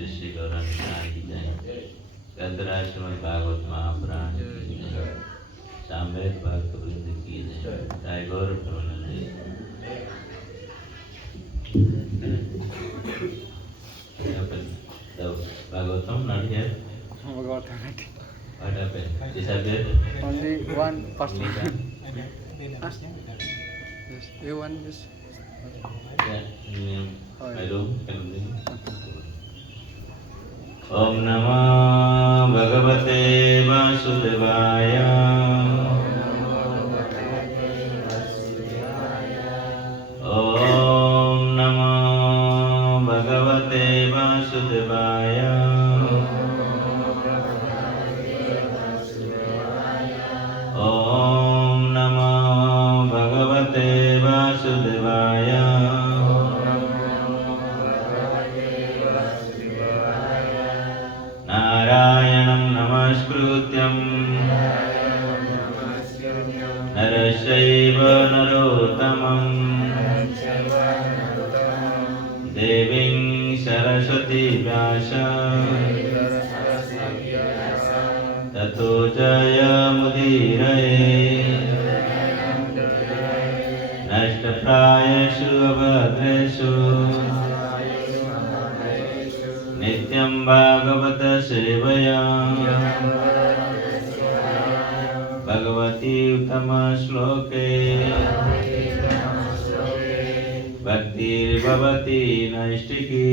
श्री श्री गौरांग की जय। ग्रंथराज श्रीमद् भागवत महापुराण की जय। सामवेद भक्त वृंद की जय। जय गौर Premanand. The Bhagavatam not here. Bhagavatam. What happened? Disappeared? Only one person. Yes, you want this? Yeah, in my room. Can you bring? Oh. Om Namah Bhagavate Vasudevaya. Om Namah Bhagavate Vasudevaya. Om Namah Bhagavate Vasudevaya. Narayanam Namaskrutyam Narashaiva Narottamam Deving Saraswati Vyasa Tato Jaya Mudiraye Nashtaprayeshu Abhadreshu Nityam Bhagavata Sevaya Bhagavati Uttama Shloke Bhaktir Bhavati Naistiki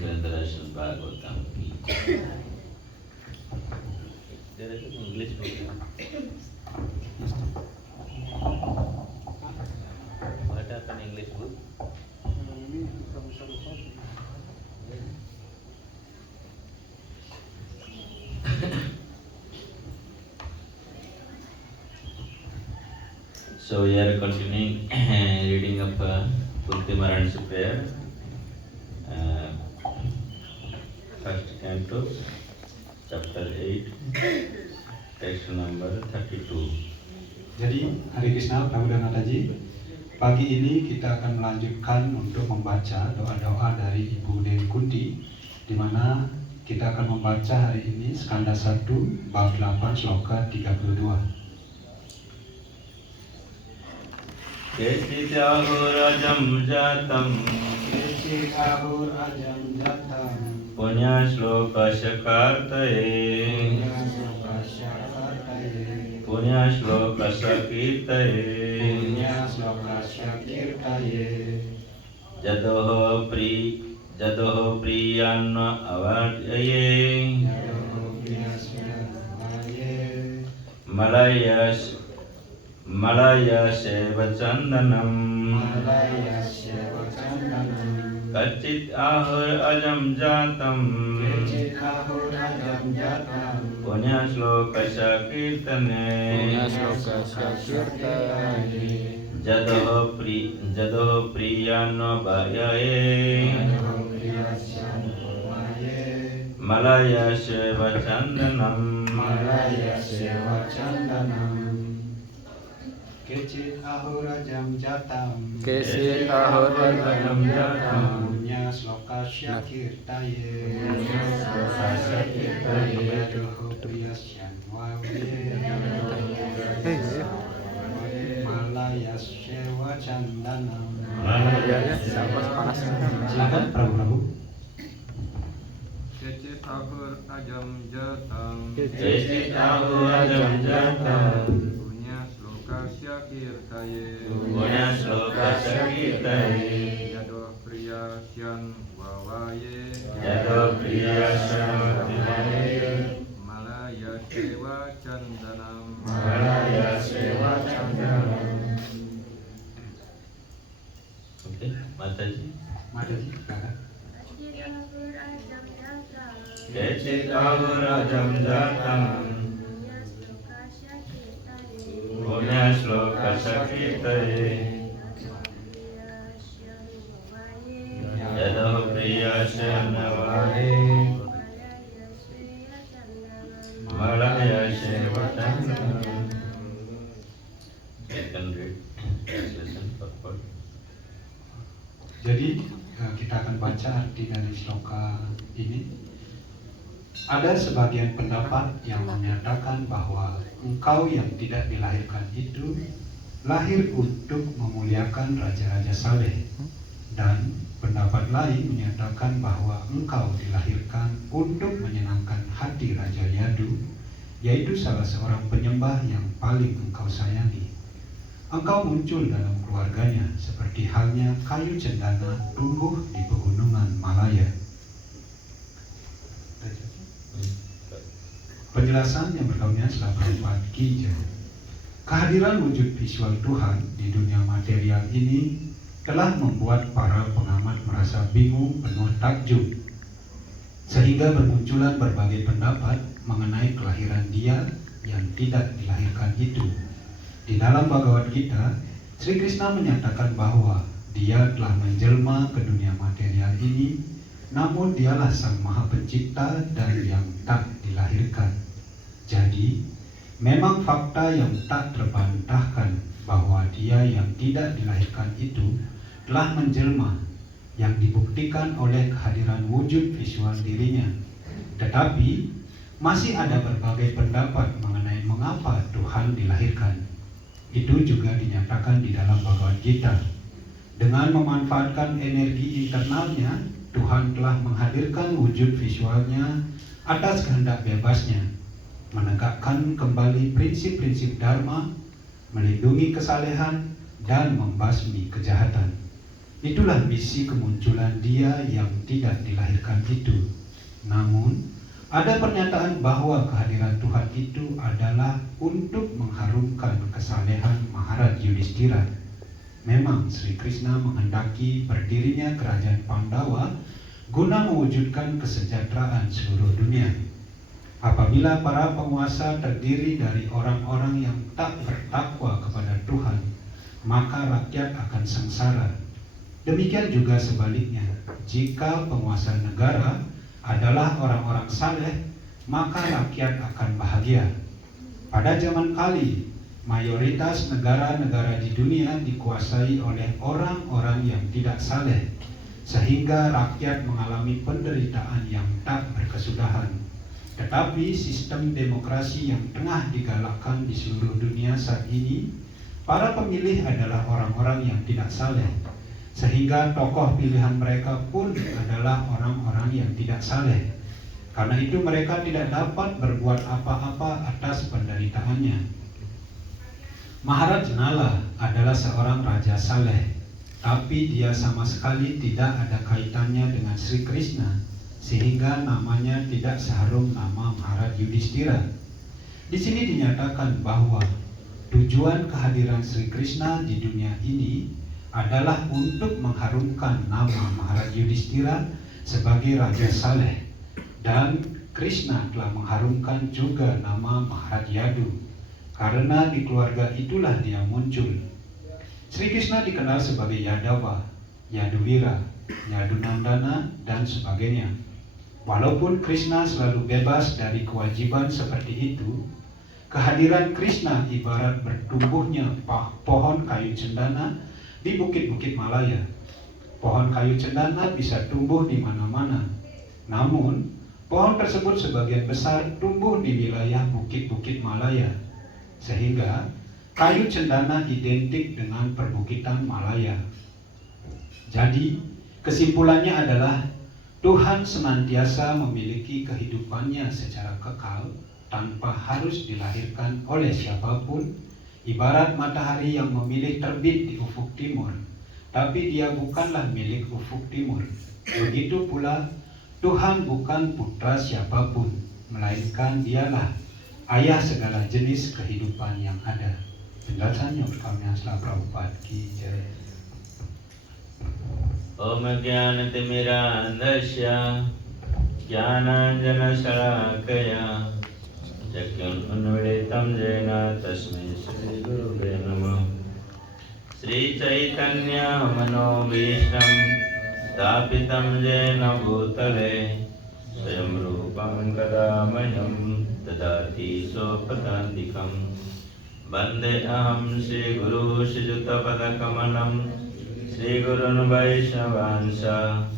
Grantharajan Bhagavatam ki. There is an English book. What happened English book? So we are continuing reading of Kunti Maharani's prayer, first canto, chapter 8, text number 32. Jadi Hari Krishna, Prabu dan Mataji, pagi ini kita akan melanjutkan untuk membaca doa-doa dari Ibu Dewi Kunti, di mana kita akan membaca hari ini skanda 1 bab 8 sloka 32. Kecitahurajam jatam punya sloka syakartaye punya sloka sakirtaye jadoh priyanna avadyaye Malaya Seva Chandanam Kacit Ahur Ajam Jatam Punya Shloka Sakirtane Jadoh Priyano Bhayaye Malaya Seva Chandanam Kecil ahurajam jatam punya sloka syakirtaye Yadoho priyasyan wawe Malaya sewa candanam. Silakan Prabu. Kecil ahur ajam jatam punya sloka syakirtaye Jadoh priyasyan wawaye Malaya sewa candanam Okay, Mataji. Kakak. Kecit ahurajam jatam punya sloka sakirtaye Jadoh priyasyan wawaye Malaya Seva Chandanam. Second read translation purport. Jadi kita akan baca arti dari sloka ini. Ada sebagian pendapat yang menyatakan bahwa engkau yang tidak dilahirkan itu lahir untuk memuliakan raja-raja saleh, dan pendapat lain menyatakan bahwa engkau dilahirkan untuk menyenangkan hati Raja Yadu, yaitu salah seorang penyembah yang paling engkau sayangi. Engkau muncul dalam keluarganya seperti halnya kayu cendana tumbuh di pegunungan Malaya. Penjelasan yang berikutnya setelah Prabhupada Ki. Kehadiran wujud visual Tuhan di dunia material ini telah membuat para pengamat merasa bingung penuh takjub, sehingga bermunculan berbagai pendapat mengenai kelahiran Dia yang tidak dilahirkan itu. Di dalam Bhagavad Gita, Sri Krishna menyatakan bahwa Dia telah menjelma ke dunia material ini, namun Dialah Sang Maha Pencipta dan yang tak dilahirkan. Jadi, memang fakta yang tak terbantahkan bahwa Dia yang tidak dilahirkan itu telah menjelma, yang dibuktikan oleh kehadiran wujud visual dirinya. Tetapi, masih ada berbagai pendapat mengenai mengapa Tuhan dilahirkan. Itu juga dinyatakan di dalam Bhagavad Gita. Dengan memanfaatkan energi internalnya, Tuhan telah menghadirkan wujud visualnya atas kehendak bebasnya, menegakkan kembali prinsip-prinsip Dharma, melindungi kesalehan, dan membasmi kejahatan. Itulah misi kemunculan Dia yang tidak dilahirkan itu. Namun, ada pernyataan bahwa kehadiran Tuhan itu adalah untuk mengharumkan kesalehan Maharaj Yudhishthira. Memang Sri Krishna menghendaki berdirinya kerajaan Pandawa guna mewujudkan kesejahteraan seluruh dunia. Apabila para penguasa terdiri dari orang-orang yang tak bertakwa kepada Tuhan, maka rakyat akan sengsara. Demikian juga sebaliknya, jika penguasa negara adalah orang-orang saleh, maka rakyat akan bahagia. Pada zaman kali, mayoritas negara-negara di dunia dikuasai oleh orang-orang yang tidak saleh, sehingga rakyat mengalami penderitaan yang tak berkesudahan. Tetapi sistem demokrasi yang tengah digalakkan di seluruh dunia saat ini, para pemilih adalah orang-orang yang tidak saleh, sehingga tokoh pilihan mereka pun adalah orang-orang yang tidak saleh. Karena itu mereka tidak dapat berbuat apa-apa atas penderitaannya. Maharaj Nala adalah seorang raja saleh, tapi dia sama sekali tidak ada kaitannya dengan Sri Krishna, sehingga namanya tidak seharum nama Maharaj Yudhishthira. Di sini dinyatakan bahwa tujuan kehadiran Sri Krishna di dunia ini adalah untuk mengharumkan nama Maharaj Yudhishthira sebagai raja saleh, dan Krishna telah mengharumkan juga nama Maharaj Yadu, karena di keluarga itulah dia muncul. Sri Krishna dikenal sebagai Yadava, Yaduwira, Yadunandana, dan sebagainya. Walaupun Krishna selalu bebas dari kewajiban seperti itu, kehadiran Krishna ibarat bertumbuhnya pohon kayu cendana di bukit-bukit Malaya. Pohon kayu cendana bisa tumbuh di mana-mana. Namun, pohon tersebut sebagian besar tumbuh di wilayah bukit-bukit Malaya, sehingga kayu cendana identik dengan perbukitan Malaya. Jadi, kesimpulannya adalah Tuhan senantiasa memiliki kehidupannya secara kekal tanpa harus dilahirkan oleh siapapun, ibarat matahari yang memilih terbit di ufuk timur, tapi dia bukanlah milik ufuk timur. Begitu pula, Tuhan bukan putra siapapun, melainkan dialah ayah segala jenis kehidupan yang ada. Penjelasannya berikutnya setelah Prabhupada Ki Jai. Om Jnanatimirandasya Jnananjana Shalakaya Chakyam Unvilitam Jena Tasmai Shri Gurave Namah. Sri Chaitanya Manobhishtam Stapitam Jena Bhutale Swayam Rupam Kadamayam Tadati Sopadantikam Bande Aham Shri Guru Shri Juta Padakamanam Sri Gurun Vaishnavansha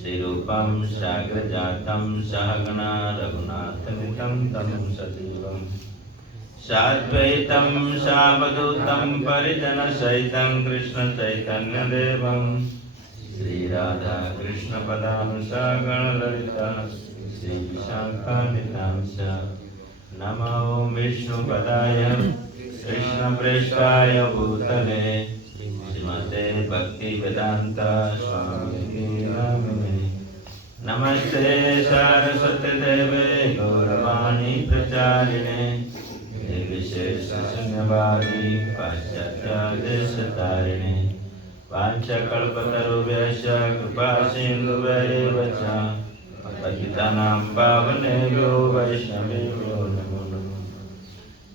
Sri Rupam Sagrajatam Sahagana Raghunatamitam Tam Sativam Sadvaitam Savadutam Parijana Saitam Krishna Chaitanya Devam Sri Radha Krishna Padamsa Ganalalita Sri Shankanitamsa Namo Vishnu Padaya Krishna Prestaya Bhutale Srimate Bhakti Vedanta Swami Namine Namaste Saraswati Deve Gauravani Pracharine Nirvishesha Sunyavadi Paschatya Desatarine Vancha Kalpatarubhyasya Kripa Sindhubhaivacha Patitanam Pavanebhyo Vaishnavebhyo Namo Namo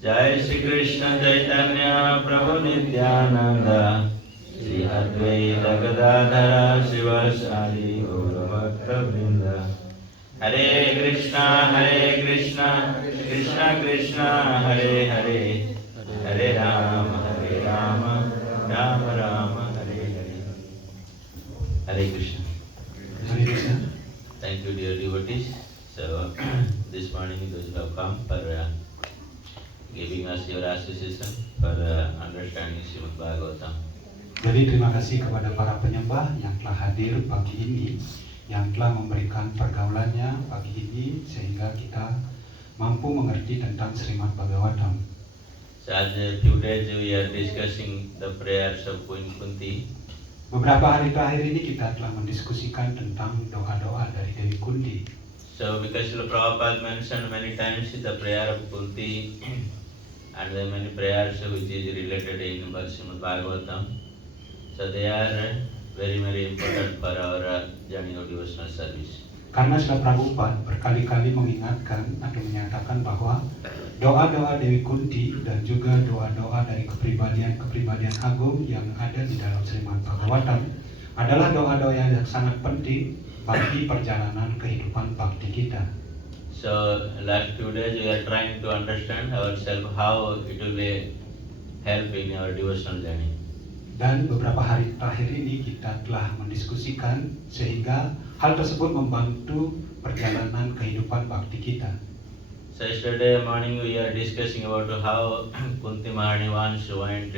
Jai Shri Krishna Chaitanya Prabhu Nityananda Shri Advaita Gadadhara Srivasadi Gauravakta Vrinda Hare Krishna Krishna Krishna Hare Hare Hare Rama Rama Rama Hare Hare Hare Krishna. Hare Krishna. Thank you, dear devotees. So, this morning those who have come for giving us your association for understanding Srimad Bhagavatam. Jadi terima kasih kepada para penyembah yang telah hadir pagi ini, yang telah memberikan pergaulannya pagi ini sehingga kita mampu mengerti tentang Srimad Bhagavatam. So, as a few days we are discussing the prayers of Queen Kunti. Beberapa hari terakhir ini kita telah mendiskusikan tentang doa-doa dari Dewi Kunti. So, because Srila Prabhupada mentioned many times the prayer of Kunti and the many prayers which is related in Srimad Bhagavatam, so they are very important for our journey of devotional service. Karena Srila Prabhupada berkali-kali mengingatkan atau menyatakan bahwa doa-doa Dewi Kunti dan juga doa-doa dari kepribadian agung yang ada di dalam Srimad Bhagavatam adalah doa-doa yang sangat penting bagi perjalanan kehidupan bakti kita. So last few days we are trying to understand ourselves how it will help in our devotional journey. Dan beberapa hari terakhir ini kita telah mendiskusikan sehingga hal tersebut membantu perjalanan kehidupan bakti kita. So yesterday morning we are discussing about how Kunti Maharani once went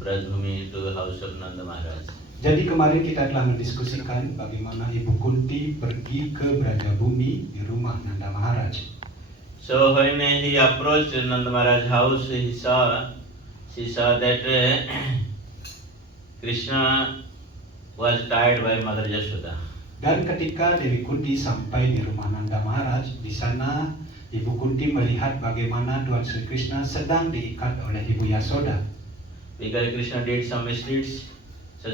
Brajbhumi to the house of Nanda Maharaj. Jadi kemarin kita telah mendiskusikan bagaimana Ibu Kunti pergi ke Brajabumi di rumah Nanda Maharaj. So when he approached Nanda Maharaj's house, she saw that Krishna was tied by Mother Yashoda. Dan ketika Dewi Kunti sampai di rumah Nanda Maharaj, di sana Ibu Kunti melihat bagaimana Tuhan Sri Krishna sedang diikat oleh Ibu Yasoda. Because Krishna did some misdeeds, so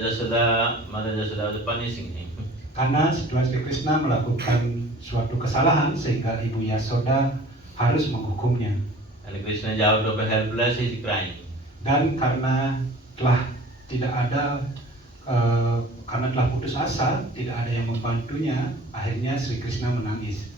Mother Yashoda was punishing him. Karena Tuhan Sri Krishna melakukan suatu kesalahan sehingga Ibu Yasoda harus menghukumnya. And Krishna is out of helpless, he is crying. Dan karena telah putus asa, tidak ada yang membantunya, akhirnya Sri Krishna menangis.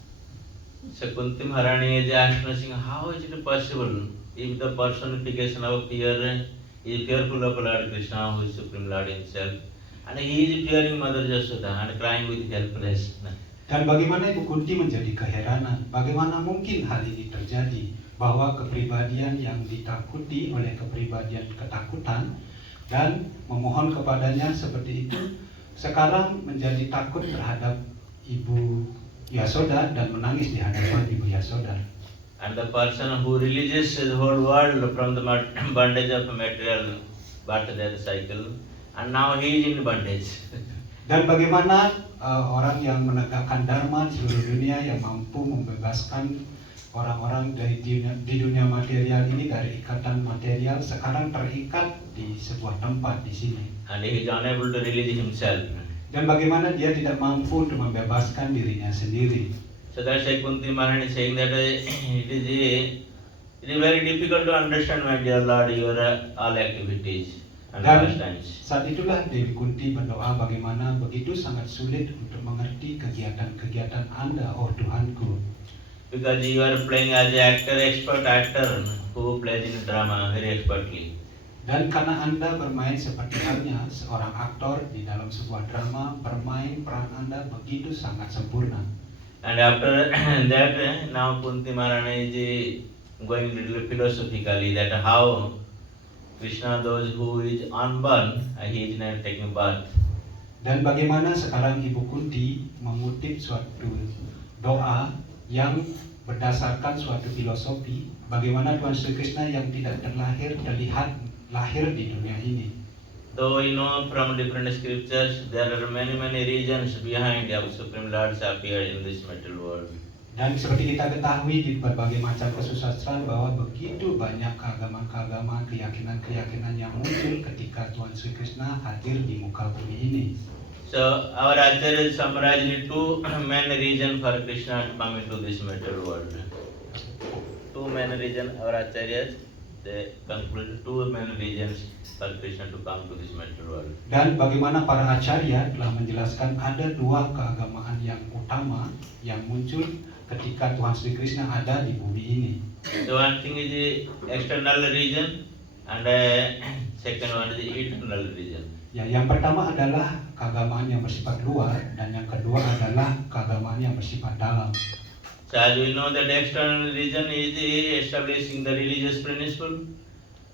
So Kunti Maharani is asking, how is it possible if the personification of fear is fearful of Lord Krishna, who is Supreme Lord himself, and he is fearing Mother Yashoda and crying with helplessness. Dan bagaimana Ibu Kunti menjadi keheranan, bagaimana mungkin hal ini terjadi, bahwa kepribadian yang ditakuti oleh kepribadian ketakutan dan memohon kepadanya seperti itu, sekarang menjadi takut terhadap Ibu Yasoda dan menangis di hadapan Ibu Yasoda. And the person who releases the whole world from the bondage of material birth death cycle, and now he is in bondage. Dan bagaimana orang yang menegakkan dharma di seluruh dunia yang mampu membebaskan orang-orang dari di dunia material ini dari ikatan material, sekarang terikat di sebuah tempat di sini. And he is unable to release himself. Dan bagaimana dia tidak mampu untuk membebaskan dirinya sendiri. So that's why Kunti Maharani is saying that it is very difficult to understand, my dear Lord, your all activities and Dan pastimes. saat itulah Dewi Kunti berdoa bagaimana begitu sangat sulit untuk mengerti kegiatan-kegiatan Anda, oh Tuhanku. Because you are playing as an expert actor who plays in drama very expertly. Dan karena Anda bermain seperti halnya seorang aktor di dalam sebuah drama, bermain peran Anda begitu sangat sempurna. And after that, now Kunti Maharani is going a little philosophically that how Krishna, those who is unborn, he is not taking birth. Dan bagaimana sekarang Ibu Kunti mengutip suatu doa yang berdasarkan suatu filosofi, bagaimana Tuhan Sri Krishna yang tidak terlihat lahir di dunia ini. Though we know from different scriptures, there are many reasons behind the Supreme Lord's appeared in this material world. Dan seperti kita ketahui di berbagai macam kesusastraan bahwa begitu banyak keagamaan-keagamaan, keyakinan-keyakinan yang muncul ketika Tuhan Sri Krishna hadir di muka bumi ini. So our Acharya summarized in two main reasons for Krishna to come into this material world. Two main reasons our Acharyas, they concluded two main reasons for Krishna to come to this material world. Dan bagaimana para acarya telah menjelaskan ada dua keagamaan yang utama yang muncul ketika Tuhan Sri Krishna ada di bumi ini. So one thing is the external reason and second one is the eternal reason. Ya, yang pertama adalah keagamaan yang bersifat luar dan yang kedua adalah keagamaan yang bersifat dalam. So as we know that the external reason is the establishing the religious principle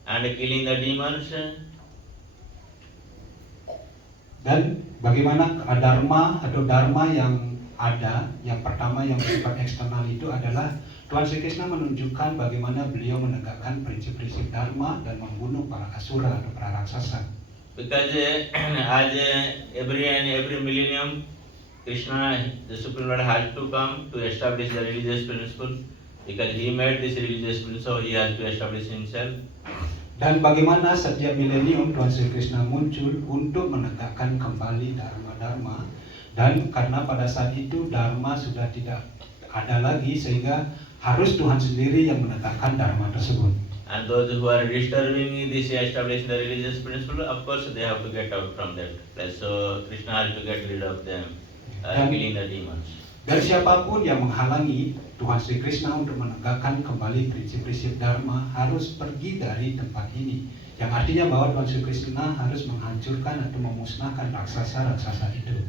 and killing the demons. Dan bagaimana dharma atau dharma yang ada, yang pertama yang bersifat eksternal itu adalah Tuhan Sri Krishna menunjukkan bagaimana beliau menegakkan prinsip-prinsip dharma dan membunuh para asura atau para raksasa. Because as every millennium, Krishna, the Supreme Lord, has to come to establish the religious principle. Because he made this religious principle, so he has to establish himself. Dan bagaimana setiap milenium Tuhan Sri Krishna muncul untuk menegakkan kembali dharma-dharma, dan karena pada saat itu dharma sudah tidak ada lagi sehingga harus Tuhan sendiri yang menegakkan dharma tersebut. And those who are disturbing this establishing the religious principle, of course they have to get out from that place. So Krishna has to get rid of them, killing the demons. Dan siapapun yang menghalangi Tuhan Sri Krishna untuk menegakkan kembali prinsip-prinsip dharma harus pergi dari tempat ini. Yang artinya bahwa Tuhan Sri Krishna harus menghancurkan atau memusnahkan raksasa-raksasa itu.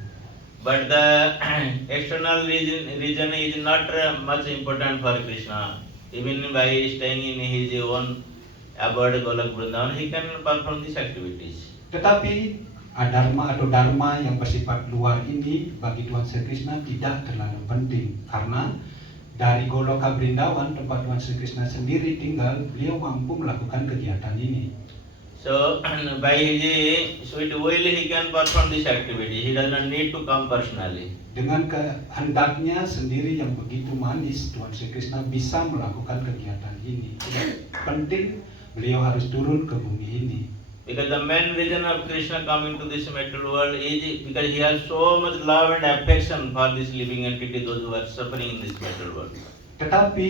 But the external region is not much important for Krishna. Even by staying in his own abode Golok Vrindavan, he can perform these activities. Tetapi dharma atau dharma yang bersifat luar ini bagi Tuhan Sri Krishna tidak terlalu penting, karena dari Goloka Vrindavan tempat Tuhan Sri Krishna sendiri tinggal, beliau mampu melakukan kegiatan ini. So by his sweet will he can perform this activity. He does not need to come personally. Dengan kehendaknya sendiri yang begitu manis, Tuhan Sri Krishna bisa melakukan kegiatan ini. Tidak penting beliau harus turun ke bumi ini. Because the main reason of Krishna coming to this material world is because he has so much love and affection for this living entity, those who are suffering in this material world. Tetapi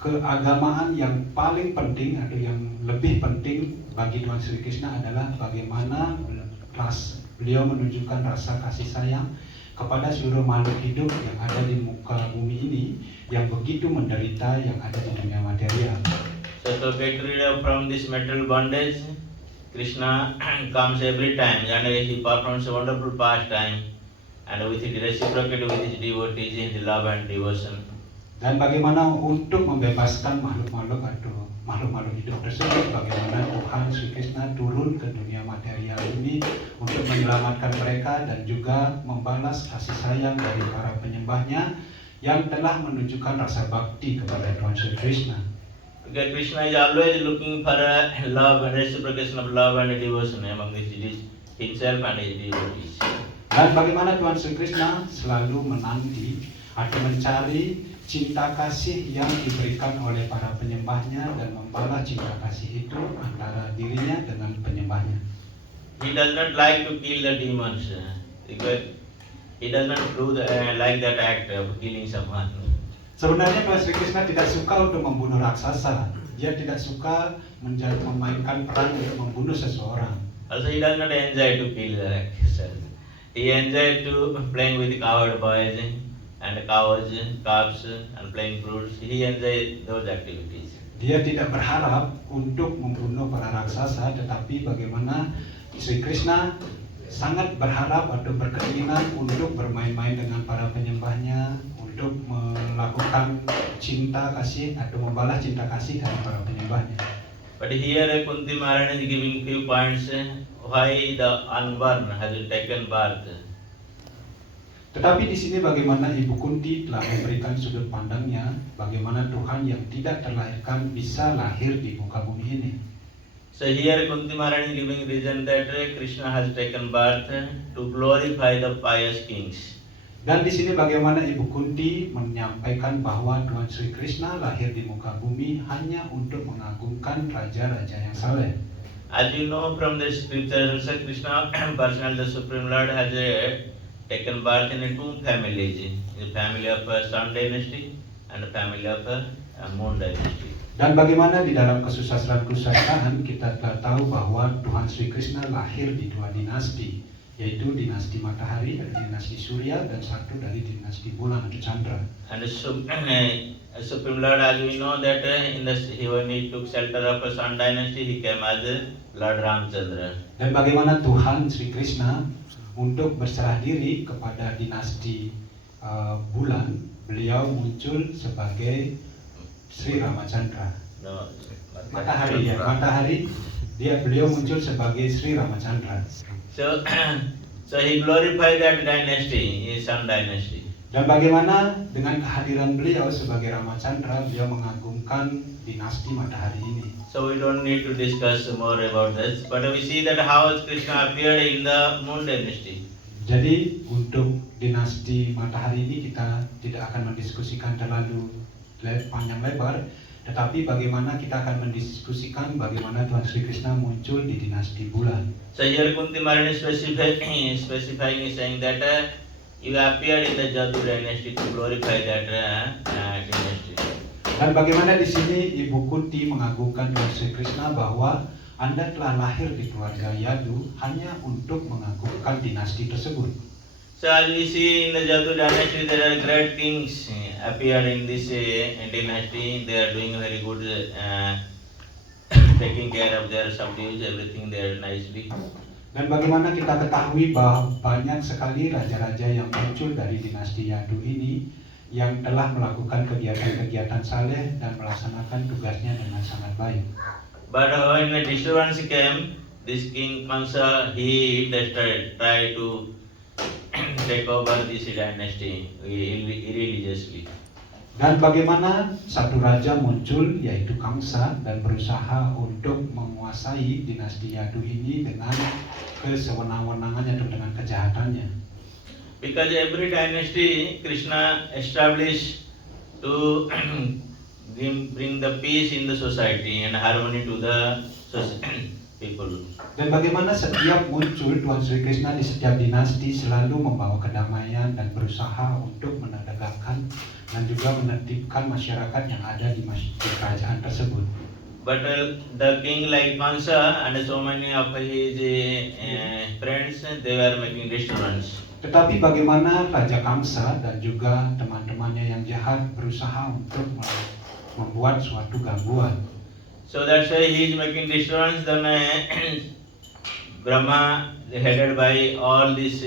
keagamaan yang paling penting atau yang lebih penting bagi Tuhan Sri Krishna adalah bagaimana beliau menunjukkan rasa kasih sayang kepada seluruh makhluk hidup yang ada di muka bumi ini yang begitu menderita yang ada di dunia material. So to get rid of from this material bondage, Krishna comes every time and he performs a wonderful pastime and with it reciprocate with his devotees in the love and devotion. Dan bagaimana untuk membebaskan makhluk-makhluk atau makhluk-makhluk hidup tersebut, bagaimana Tuhan Sri Krishna turun ke dunia material ini untuk menyelamatkan mereka dan juga membalas kasih sayang dari para penyembahnya yang telah menunjukkan rasa bakti kepada Tuhan Sri Krishna. Because Krishna is always looking for a love and reciprocation of love and devotion among himself and his devotees. Dan bagaimana Tuhan Sri Krishna selalu menanti atau mencari cinta kasih yang diberikan oleh para penyembahnya dan membalas cinta kasih itu antara dirinya dengan penyembahnya. He does not like to kill the demons because he does not do like that act of killing someone. Sebenarnya Tuhan Sri Krishna tidak suka untuk membunuh raksasa. Dia tidak suka memainkan peran untuk membunuh seseorang. Also he does not enjoy to kill the raksasa. He enjoys to playing with coward boys and cows, calves and playing fruits. He enjoys those activities. Dia tidak berharap untuk membunuh para raksasa, tetapi bagaimana Sri Krishna sangat berharap atau berkeinginan untuk bermain-main dengan para penyembahnya, untuk melakukan cinta kasih atau membalas cinta kasih dari para penyembahnya. But here Kunti Maharani is giving few points why the unborn has taken birth. Tetapi di sini bagaimana Ibu Kunti telah memberikan sudut pandangnya, bagaimana Tuhan yang tidak terlahirkan bisa lahir di muka bumi ini. So here Kunti Maharani is giving reason that Krishna has taken birth to glorify the pious kings. Dan di sini bagaimana Ibu Kunti menyampaikan bahwa Tuhan Sri Krishna lahir di muka bumi hanya untuk mengagungkan raja-raja yang saleh. As you know from the scriptures, Krishna, personally the Supreme Lord, has taken birth in two families, the family of Sun dynasty and the family of Moon dynasty. Dan bagaimana di dalam kesusastraan kita telah tahu bahwa Tuhan Sri Krishna lahir di dua dinasti, yaitu dinasti matahari dari dinasti Surya dan satu dari dinasti bulan atau Chandra. And Supreme Lord, as we know that when he took shelter of Sun dynasty, he came as Lord Ramchandra. Dan bagaimana Tuhan Sri Krishna untuk berserah diri kepada dinasti bulan, beliau muncul sebagai Sri Ramachandra. No, Matahari ya, matahari. Beliau muncul sebagai Sri Ramachandra. So, so he glorified that dynasty, his Sun dynasty. Dan bagaimana dengan kehadiran beliau sebagai Ramachandra, beliau mengagungkan dinasti matahari ini. So we don't need to discuss more about this, but we see that how Krishna appeared in the Moon dynasty. Jadi untuk dinasti matahari ini kita tidak akan mendiskusikan terlalu panjang lebar, tetapi bagaimana kita akan mendiskusikan bagaimana Tuhan Sri Krishna muncul di dinasti bulan. So here Kunti Maharani specifying is saying that you appeared in the Jatu dynasty to glorify that dynasty. Dan bagaimana di sini Ibu Kunti mengagungkan Tuhan Sri Krishna bahwa Anda telah lahir di keluarga Yadu hanya untuk mengagungkan dinasti tersebut. So as we see in the Jatu dynasty, there are great kings appear in this dynasty. They are doing very good, taking care of their subdues, everything there nicely. Dan bagaimana kita ketahui bahwa banyak sekali raja-raja yang muncul dari dinasti Yadu ini yang telah melakukan kegiatan-kegiatan saleh dan melaksanakan tugasnya dengan sangat baik. But when the disturbance came, this king Kansa, he tried to take over this dynasty irreligiously. Dan bagaimana satu raja muncul yaitu Kamsa dan berusaha untuk menguasai dinasti Yadu ini dengan kesewenang-wenangannya atau dengan kejahatannya. Because every dynasty Krishna established to bring the peace in the society and harmony to the people. Dan bagaimana setiap muncul Tuhan Sri Krishna di setiap dinasti selalu membawa kedamaian dan berusaha untuk menegakkan dan juga menertibkan masyarakat yang ada di kerajaan tersebut. But the king like Kansa and so many of his friends, they were making disturbance. Tetapi bagaimana Raja Kamsa dan juga teman-temannya yang jahat berusaha untuk membuat suatu gangguan. So that's why he is making disturbance. Then Brahma, headed by all these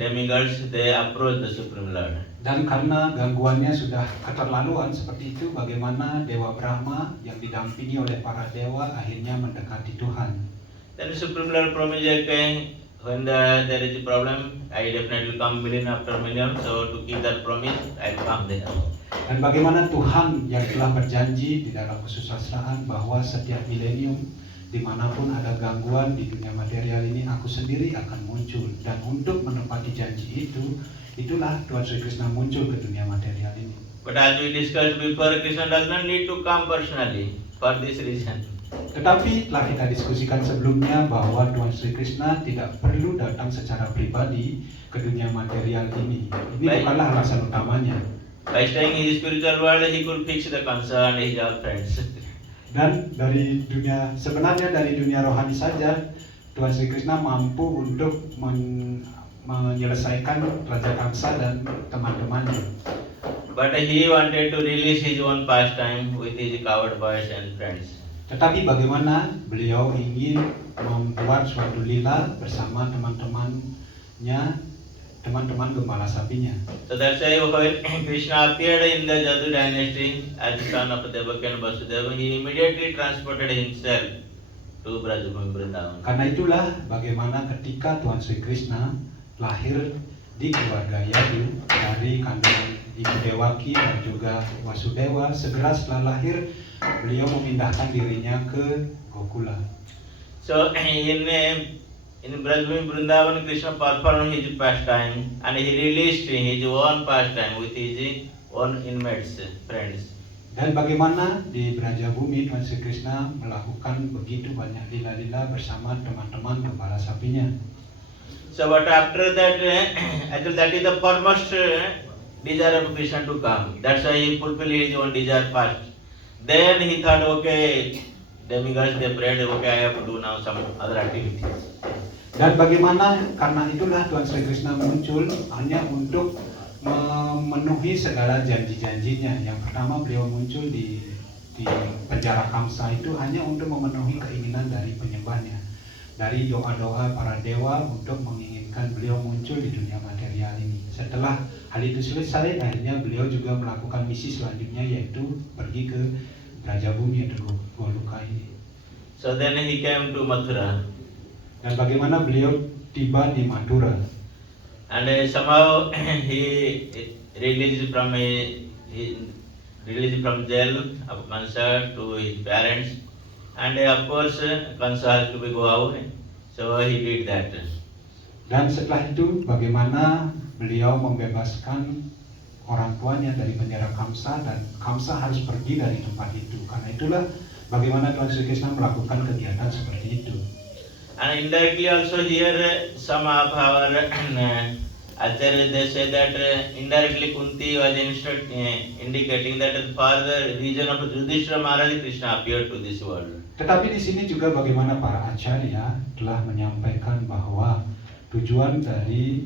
demigods, they approach the Supreme Lord. Dan karena gangguannya sudah keterlaluan seperti itu, bagaimana Dewa Brahma yang didampingi oleh para dewa akhirnya mendekati Tuhan. Then the Supreme Lord promised, okay, when there is a problem, I definitely come million after million. So to keep that promise, I come there. Dan bagaimana Tuhan yang telah berjanji di dalam kesusastraan bahwa setiap milenium dimanapun ada gangguan di dunia material ini, aku sendiri akan muncul. Dan untuk menepati janji itu, itulah Tuhan Sri Krishna muncul ke dunia material ini. But as we discussed before, Krishna does not need to come personally for this reason. Tetapi telah kita diskusikan sebelumnya bahwa Tuhan Sri Krishna tidak perlu datang secara pribadi ke dunia material ini. Ini bukanlah alasan utamanya. By staying in his spiritual world, he could fix the concern his all friends. Dan dari dunia rohani saja, Tuhan Sri Krishna mampu untuk menyelesaikan Raja Kamsa dan teman-temannya. But he wanted to release his own pastime with his coward boys and friends. Tetapi bagaimana beliau ingin membuat suatu lila bersama teman-temannya, teman-teman gembala sapinya. So that's why when Krishna appeared in the Jadu dynasty as the son of Devaki and Vasudeva, he immediately transported himself to Brajabhumi Vrindavan. Karena itulah bagaimana ketika Tuhan Sri Krishna lahir di keluarga Yadu dari kandungan Ibu Dewaki dan juga Wasudeva, segera setelah lahir beliau memindahkan dirinya ke Gokula. So in Brajabhumi Vrindavan, Krishna performed his pastime and he released his own pastime with his own inmates, friends. Dan bagaimana di Brajabhumi Tuhan Sri Krishna melakukan begitu banyak lila-lila bersama teman-teman gembala sapinya. So but after that, actually that is the foremost desire of Krishna to come. That's why he fulfilled his own desire first. Then he thought, okay, demigods they prayed, okay, I have to do now some other activities. Dan bagaimana karena itulah Tuhan Sri Krishna muncul hanya untuk memenuhi segala janji-janjinya. Yang pertama beliau muncul di penjara Kamsa itu hanya untuk memenuhi keinginan dari penyembahnya, dari doa-doa para dewa untuk menginginkan beliau muncul di dunia material ini. Setelah hal itu selesai, akhirnya beliau juga melakukan misi selanjutnya, yaitu pergi ke Brajabhumi atau Goluka ini. So then he came to Mathura. Dan bagaimana beliau tiba di Mathura. And somehow he released from jail of Kansa to his parents, and of course Kansa has to be go out, so he did that. Dan setelah itu bagaimana beliau membebaskan orang tuanya dari penjara Kamsa, dan Kamsa harus pergi dari tempat itu. Karena itulah bagaimana Tuhan Sri Krishna melakukan kegiatan seperti itu. And indirectly also here some of our Acharya they say that indirectly Kunti was indicating that for the reason of Yudhishthira Maharaj, Krishna appeared to this world. Tetapi di sini juga bagaimana para acharya telah menyampaikan bahwa tujuan dari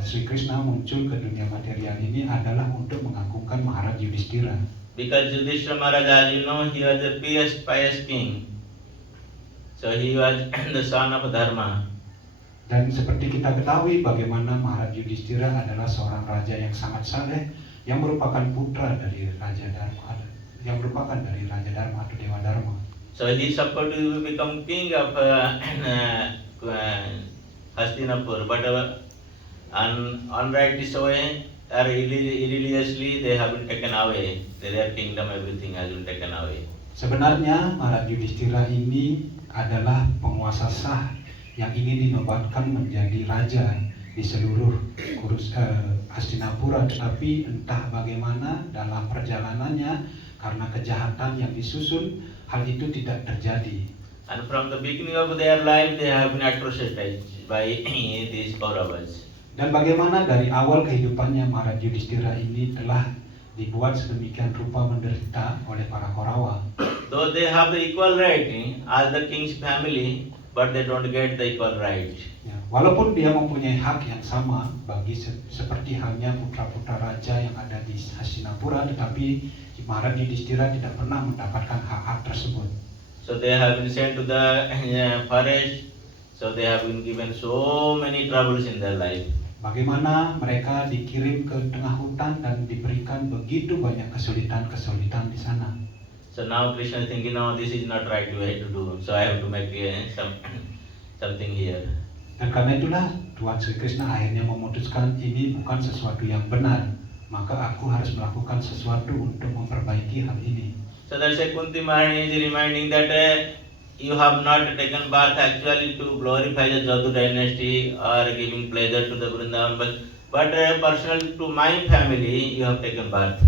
Sri Krishna muncul ke dunia material ini adalah untuk mengagungkan Maharaj Yudhishthira. Because Yudhishthira Maharaj, as you know, he was a pious king. So he was the son of Dharma. Dan seperti kita ketahui bagaimana Maharaj Yudhishthira adalah seorang raja yang sangat saleh, yang merupakan putra dari Raja Dharma, atau Dewa Dharma. So he supposed to become king of Hastinapur, but unrighteous way or irreligiously they have been taken away. Their kingdom, everything has been taken away. Sebenarnya Maharaj Yudhishthira ini adalah penguasa sah yang ingin dinobatkan menjadi raja di seluruh Hastinapura, tetapi entah bagaimana dalam perjalanannya karena kejahatan yang disusun, hal itu tidak terjadi. And from the beginning of their life they have been atrocized by these Kauravas. Dan bagaimana dari awal kehidupannya Maharaj Yudhishthira ini telah dibuat sedemikian rupa menderita oleh para Kaurawa. Though they have the equal right as the king's family, but they don't get the equal right. Ya, walaupun dia mempunyai hak yang sama bagi seperti halnya putra-putra raja yang ada di Hastinapura, tetapi Maharaj Yudhishthira tidak pernah mendapatkan hak-hak tersebut. So they have been sent to the forest. So they have been given so many troubles in their life. Bagaimana mereka dikirim ke tengah hutan dan diberikan begitu banyak kesulitan-kesulitan di sana. So now Krishna is thinking, no, this is not right way to do. So I have to make something here. Dan karena itulah Tuhan Sri Krishna akhirnya memutuskan ini bukan sesuatu yang benar, maka aku harus melakukan sesuatu untuk memperbaiki hal ini. So that's why Kunti Maharani is reminding that you have not taken birth actually to glorify the Jadu dynasty or giving pleasure to the Vrindavan, but personally to my family you have taken birth.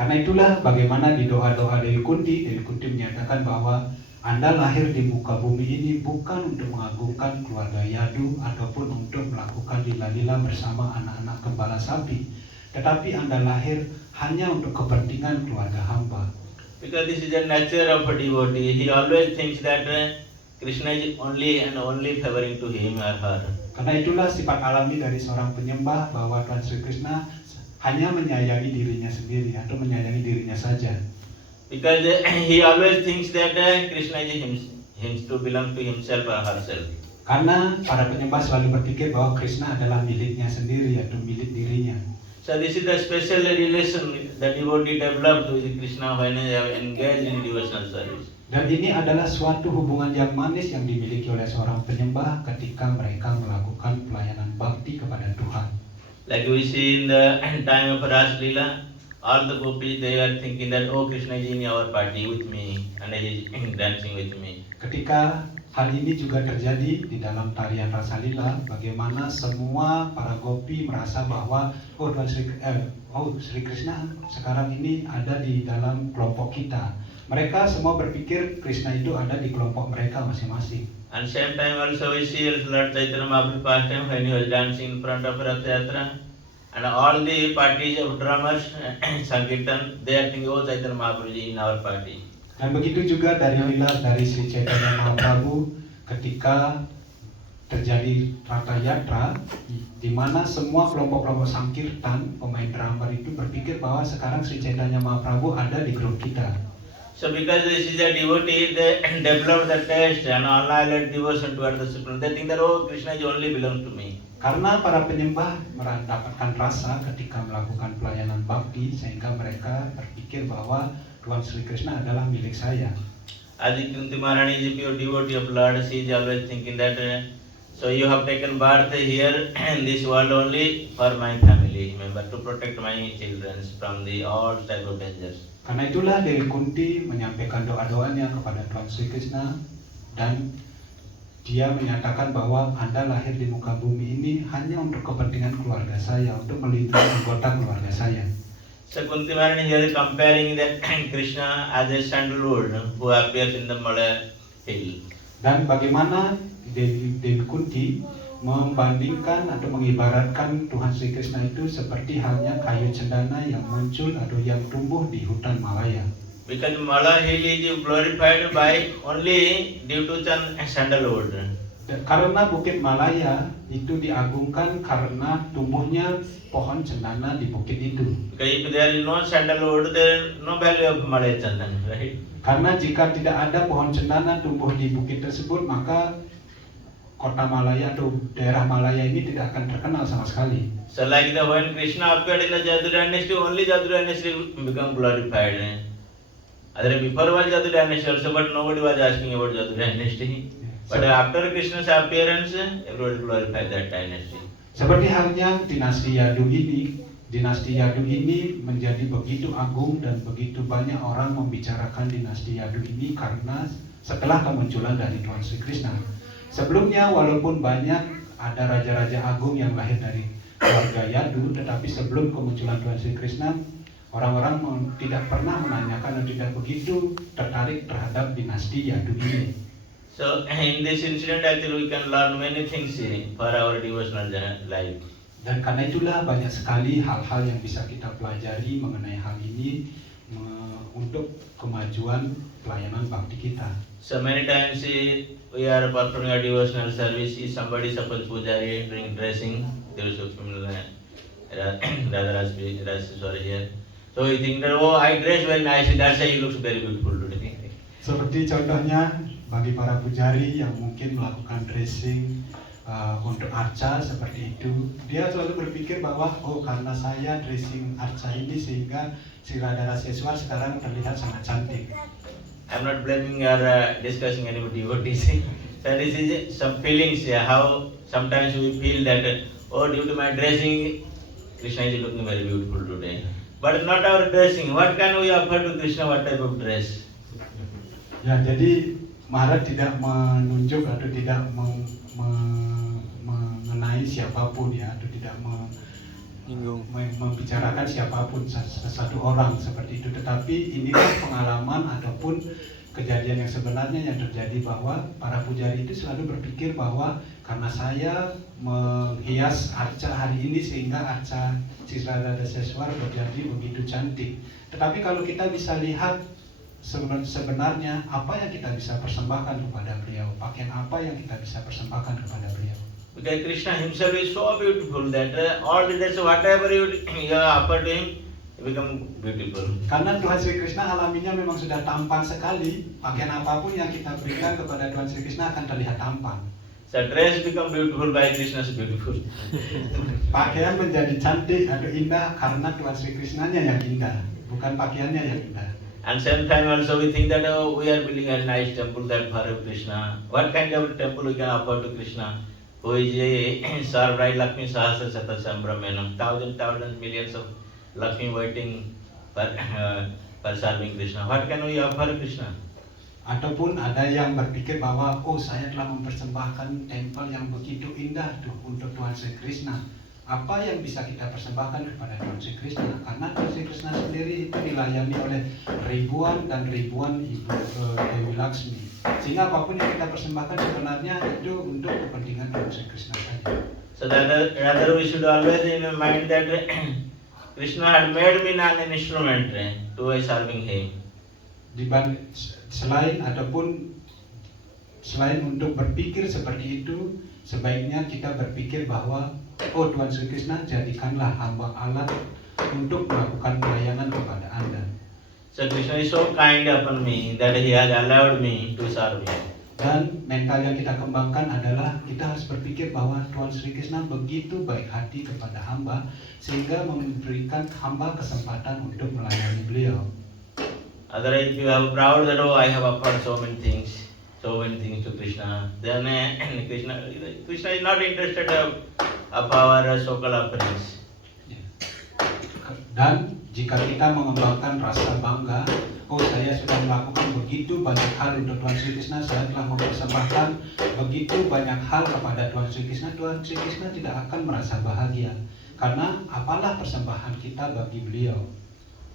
Karena itulah bagaimana di doa-doa Dewi Kunti menyatakan bahwa Anda lahir di muka bumi ini bukan untuk mengagungkan keluarga Yadu ataupun untuk melakukan lila-lila bersama anak-anak gembala sapi, tetapi Anda lahir hanya untuk kepentingan keluarga hamba. Because this is the nature of a devotee. He always thinks that Krishna is only and only favoring to him or her. Karena itulah sifat alami dari seorang penyembah bahwa Tuhan Sri Krishna hanya menyayangi dirinya sendiri atau menyayangi dirinya saja. Because he always thinks that Krishna is to belong to himself or herself. Karena para penyembah selalu berpikir bahwa Krishna adalah miliknya sendiri atau milik dirinya. So this is the special relation that devotee developed with Krishna when they have engaged in devotional service. Dan ini adalah suatu hubungan yang manis yang dimiliki oleh seorang penyembah ketika mereka melakukan pelayanan bakti kepada Tuhan. Like we see in the time of Ras Leela, all the gopis they are thinking that oh Krishna is in our party with me and he is dancing with me. Ketika hal ini juga terjadi di dalam tarian Rasalila, bagaimana semua para gopi merasa bahwa Sri Krishna sekarang ini ada di dalam kelompok kita. Mereka semua berpikir Krishna itu ada di kelompok mereka masing-masing. And same time also we see Lord Chaitanya Mahaprabhu past time when he was dancing in front of Rath Yatra, and all the parties of drummers Sankirtan they are thinking oh Chaitanya Mahaprabhu is in our party. Dan begitu juga dari Sri Chaitanya Mahaprabhu ketika terjadi Ratha Yatra, di mana semua kelompok-kelompok Sankirtan pemain drummer itu berpikir bahwa sekarang Sri Chaitanya Mahaprabhu ada di grup kita. So because this is a devotee, they develop the taste and unalloyed devotion toward the Supreme. They think that oh Krishna is only belongs to me. Karena para penyembah mendapatkan rasa ketika melakukan pelayanan bakti, sehingga mereka berpikir bahwa Tuhan Sri Krishna adalah milik saya. Adi Kunti Maharani is a pure devotee of Lord. She is always thinking that so you have taken birth here in this world only for my family member to protect my children from the all type of dangers. Karena itulah Dewi Kunti menyampaikan doa-doanya kepada Tuhan Sri Krishna, dan dia menyatakan bahwa Anda lahir di muka bumi ini hanya untuk kepentingan keluarga saya, untuk melindungi anggota keluarga saya. So Kunti Maharani here is comparing that Krishna as a sandalwood who appears in the Malaya hill. Dan bagaimana Dewi Kunti membandingkan atau mengibaratkan Tuhan Sri Krishna itu seperti halnya kayu cendana yang muncul atau yang tumbuh di hutan Malaya. Because Malaya hill is glorified by only due to sandalwood. Karena Bukit Malaya itu diagungkan karena tumbuhnya pohon cendana di bukit itu. Because if there is no sandalwood, there is no value of Malaya chandan, right? Karena jika tidak ada pohon cendana tumbuh di bukit tersebut, maka kota Malaya atau daerah Malaya ini tidak akan terkenal sama sekali. So like the when Krishna appeared in the Jadu dynasty, only Jadu dynasty become glorified. Other before was Jadu dynasty also, but nobody was asking about Jadu dynasty. But after Krishna's appearance, everybody glorified that dynasty. Seperti halnya dinasti Yadu ini menjadi begitu agung dan begitu banyak orang membicarakan dinasti Yadu ini karena setelah kemunculan dari Tuhan Sri Krishna. Sebelumnya walaupun banyak ada raja-raja agung yang lahir dari keluarga Yadu, tetapi sebelum kemunculan Tuhan Sri Krishna, orang-orang tidak pernah menanyakan dan tidak begitu tertarik terhadap dinasti Yadu ini. So in this incident actually we can learn many things for our devotional life. Dan karena itulah banyak sekali hal-hal yang bisa kita pelajari mengenai hal ini untuk kemajuan pelayanan bakti kita. So many times we are performing a devotional service. If somebody suppose pujari doing dressing, there is a rather sorry here. So we think that oh I dress very nicely, that's why he looks very beautiful today. Seperti contohnya bagi para pujari yang mungkin melakukan dressing untuk arca seperti itu, dia selalu berpikir bahwa oh karena saya dressing arca ini sehingga si Radharaseswar sekarang terlihat sangat cantik. I'm not blaming or discussing any devotees. So this is some feelings, how sometimes we feel that oh due to my dressing, Krishna is looking very beautiful today. But not our dressing. What can we offer to Krishna? What type of dress? Ya, jadi Maharaj tidak menunjuk atau tidak mengenai siapapun ya, atau tidak membicarakan siapapun satu orang seperti itu. Tetapi inilah pengalaman ataupun kejadian yang sebenarnya yang terjadi, bahwa para pujari itu selalu berpikir bahwa karena saya menghias arca hari ini sehingga arca Sri Radharaseswar menjadi begitu cantik. Tetapi kalau kita bisa lihat sebenarnya apa yang kita bisa persembahkan kepada beliau, pakaian apa yang kita bisa persembahkan kepada beliau. Because Krishna himself is so beautiful that all the days whatever you offer to him, he become beautiful. Karena Tuhan Sri Krishna alaminya memang sudah tampan sekali, pakaian apapun yang kita berikan kepada Tuhan Sri Krishna akan terlihat tampan. So dress become beautiful by Krishna's beautiful. Pakaian menjadi cantik atau indah karena Tuhan Sri Krishnanya yang indah, bukan pakaiannya yang indah. And same time also we think that we are building a nice temple that for Krishna. What kind of temple we can offer to Krishna? Who is served by Lakshmi Sahasra Sata Sambrahmanam, thousands, millions of Lakshmi waiting for serving Krishna. What can we offer Krishna? Ataupun ada yang berpikir bahwa oh saya telah mempersembahkan tempel yang begitu indah untuk Tuhan Sri Krishna. Apa yang bisa kita persembahkan kepada Tuhan Sri Krishna? Karena Tuhan Sri Krishna sendiri itu dilayani oleh ribuan dan ribuan ibu Dewi Laksmi. Sehingga apapun yang kita persembahkan sebenarnya itu untuk kepentingan Tuhan Sri Krishna saja. So that rather we should always in mind that Krishna had made me an instrument to serving him. Selain untuk berpikir seperti itu, sebaiknya kita berpikir bahwa oh Tuhan Sri Krishna jadikanlah hamba alat untuk melakukan pelayanan kepada Anda. So Krishna is so kind upon me that he has allowed me to serve him. Dan mental yang kita kembangkan adalah kita harus berpikir bahwa Tuhan Sri Krishna begitu baik hati kepada hamba sehingga memberikan hamba kesempatan untuk melayani beliau. Otherwise, if you have proud that oh I have offered so many things to Krishna, then Krishna is not interested of our so-called offerings. Dan jika kita mengembangkan rasa bangga, oh saya sudah melakukan begitu banyak hal untuk Tuhan Sri Krishna, saya telah mempersembahkan begitu banyak hal kepada Tuhan Sri Krishna, Tuhan Sri Krishna tidak akan merasa bahagia. Karena apalah persembahan kita bagi beliau.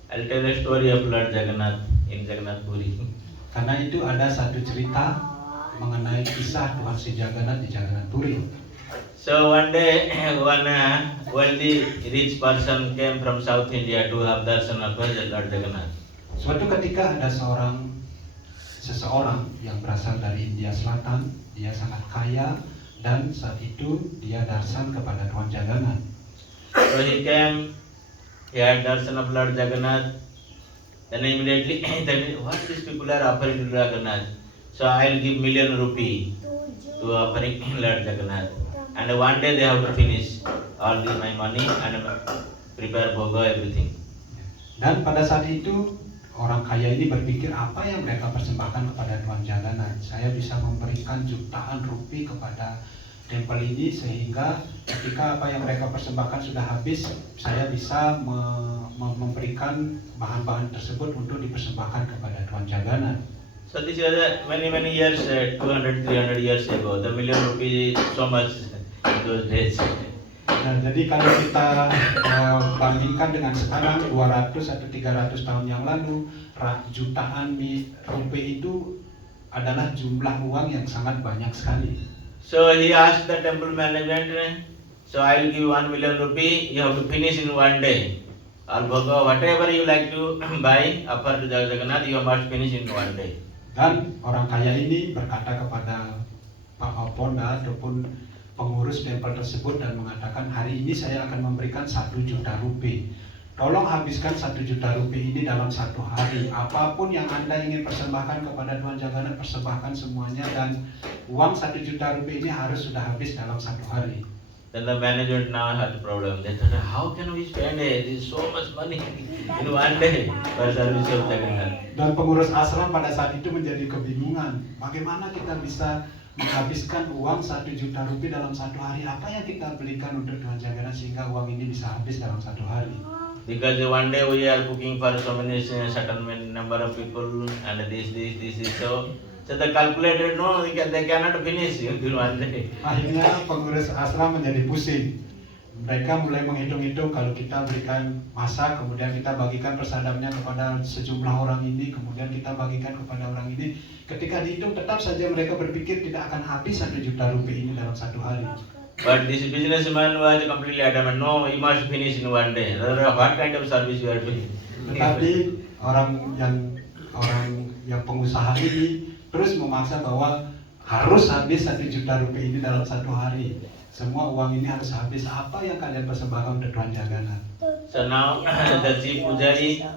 I'll tell a story of Lord Jagannath in Jagannath Puri. Karena itu ada satu cerita mengenai kisah Tuhan Sri Jagannath di Jagannath Puri. So one day, one wealthy rich person came from South India to have darshan of Lord Jagannath. Suatu ketika ada seseorang yang berasal dari India Selatan, dia sangat kaya dan saat itu dia darshan kepada Tuhan Jagannath. So he came, he had darshan of Lord Jagannath. Then immediately, what these people are offering to Jagannath? So I'll give million rupee to offering Lord Jagannath. And one day they have to finish all my money and prepare bhoga everything. Dan pada saat itu orang kaya ini berpikir apa yang mereka persembahkan kepada Tuhan Jagannath. Saya bisa memberikan jutaan rupiah kepada tempel ini sehingga ketika apa yang mereka persembahkan sudah habis, saya bisa memberikan bahan-bahan tersebut untuk dipersembahkan kepada Tuhan Jagannath. So this was many years, 200-300 years ago. The million rupees is so much in those days. Nah, jadi kalau kita bandingkan dengan sekarang 200 atau 300 tahun yang lalu, jutaan rupiah itu adalah jumlah uang yang sangat banyak sekali. So he asked the temple management, so I will give 1 million rupee, you have to finish in one day. All bhoga, whatever you like to buy, offer to Jagannath, you must finish in one day. Dan orang kaya ini berkata kepada Pak Ponda ataupun pengurus tempel tersebut dan mengatakan hari ini saya akan memberikan 1 juta rupiah. Tolong habiskan 1 juta rupiah ini dalam 1 hari. Apapun yang Anda ingin persembahkan kepada Tuhan Jagannath, persembahkan semuanya dan uang 1 juta rupiah ini harus sudah habis dalam 1 hari. Then the management now had a problem. They thought, how can we spend this so much money in one day for service of Jagannath? Dan pengurus ashram pada saat itu menjadi kebingungan. Bagaimana kita bisa menghabiskan uang 1 juta rupiah dalam 1 hari? Apa yang kita belikan untuk Tuhan Jagannath sehingga uang ini bisa habis dalam 1 hari? Because one day we are cooking for so many certain number of people and this so the calculator no they cannot finish in one day. Akhirnya pengurus ashram menjadi pusing. Mereka mulai menghitung-hitung kalau kita berikan masak, kemudian kita bagikan prasadamnya kepada sejumlah orang ini, kemudian kita bagikan kepada orang ini. Ketika dihitung tetap saja mereka berpikir tidak akan habis 1 juta rupiah ini dalam 1 hari. But this businessman was completely adamant, no, you must finish in one day. What kind of service you are doing? Tetapi orang yang pengusaha ini terus memaksa bahwa harus habis 1 juta rupiah ini dalam 1 hari. semua uang ini harus habis. Apa yang kalian persembahkan untuk Tuhan Jagannatha? So now the chief pujari,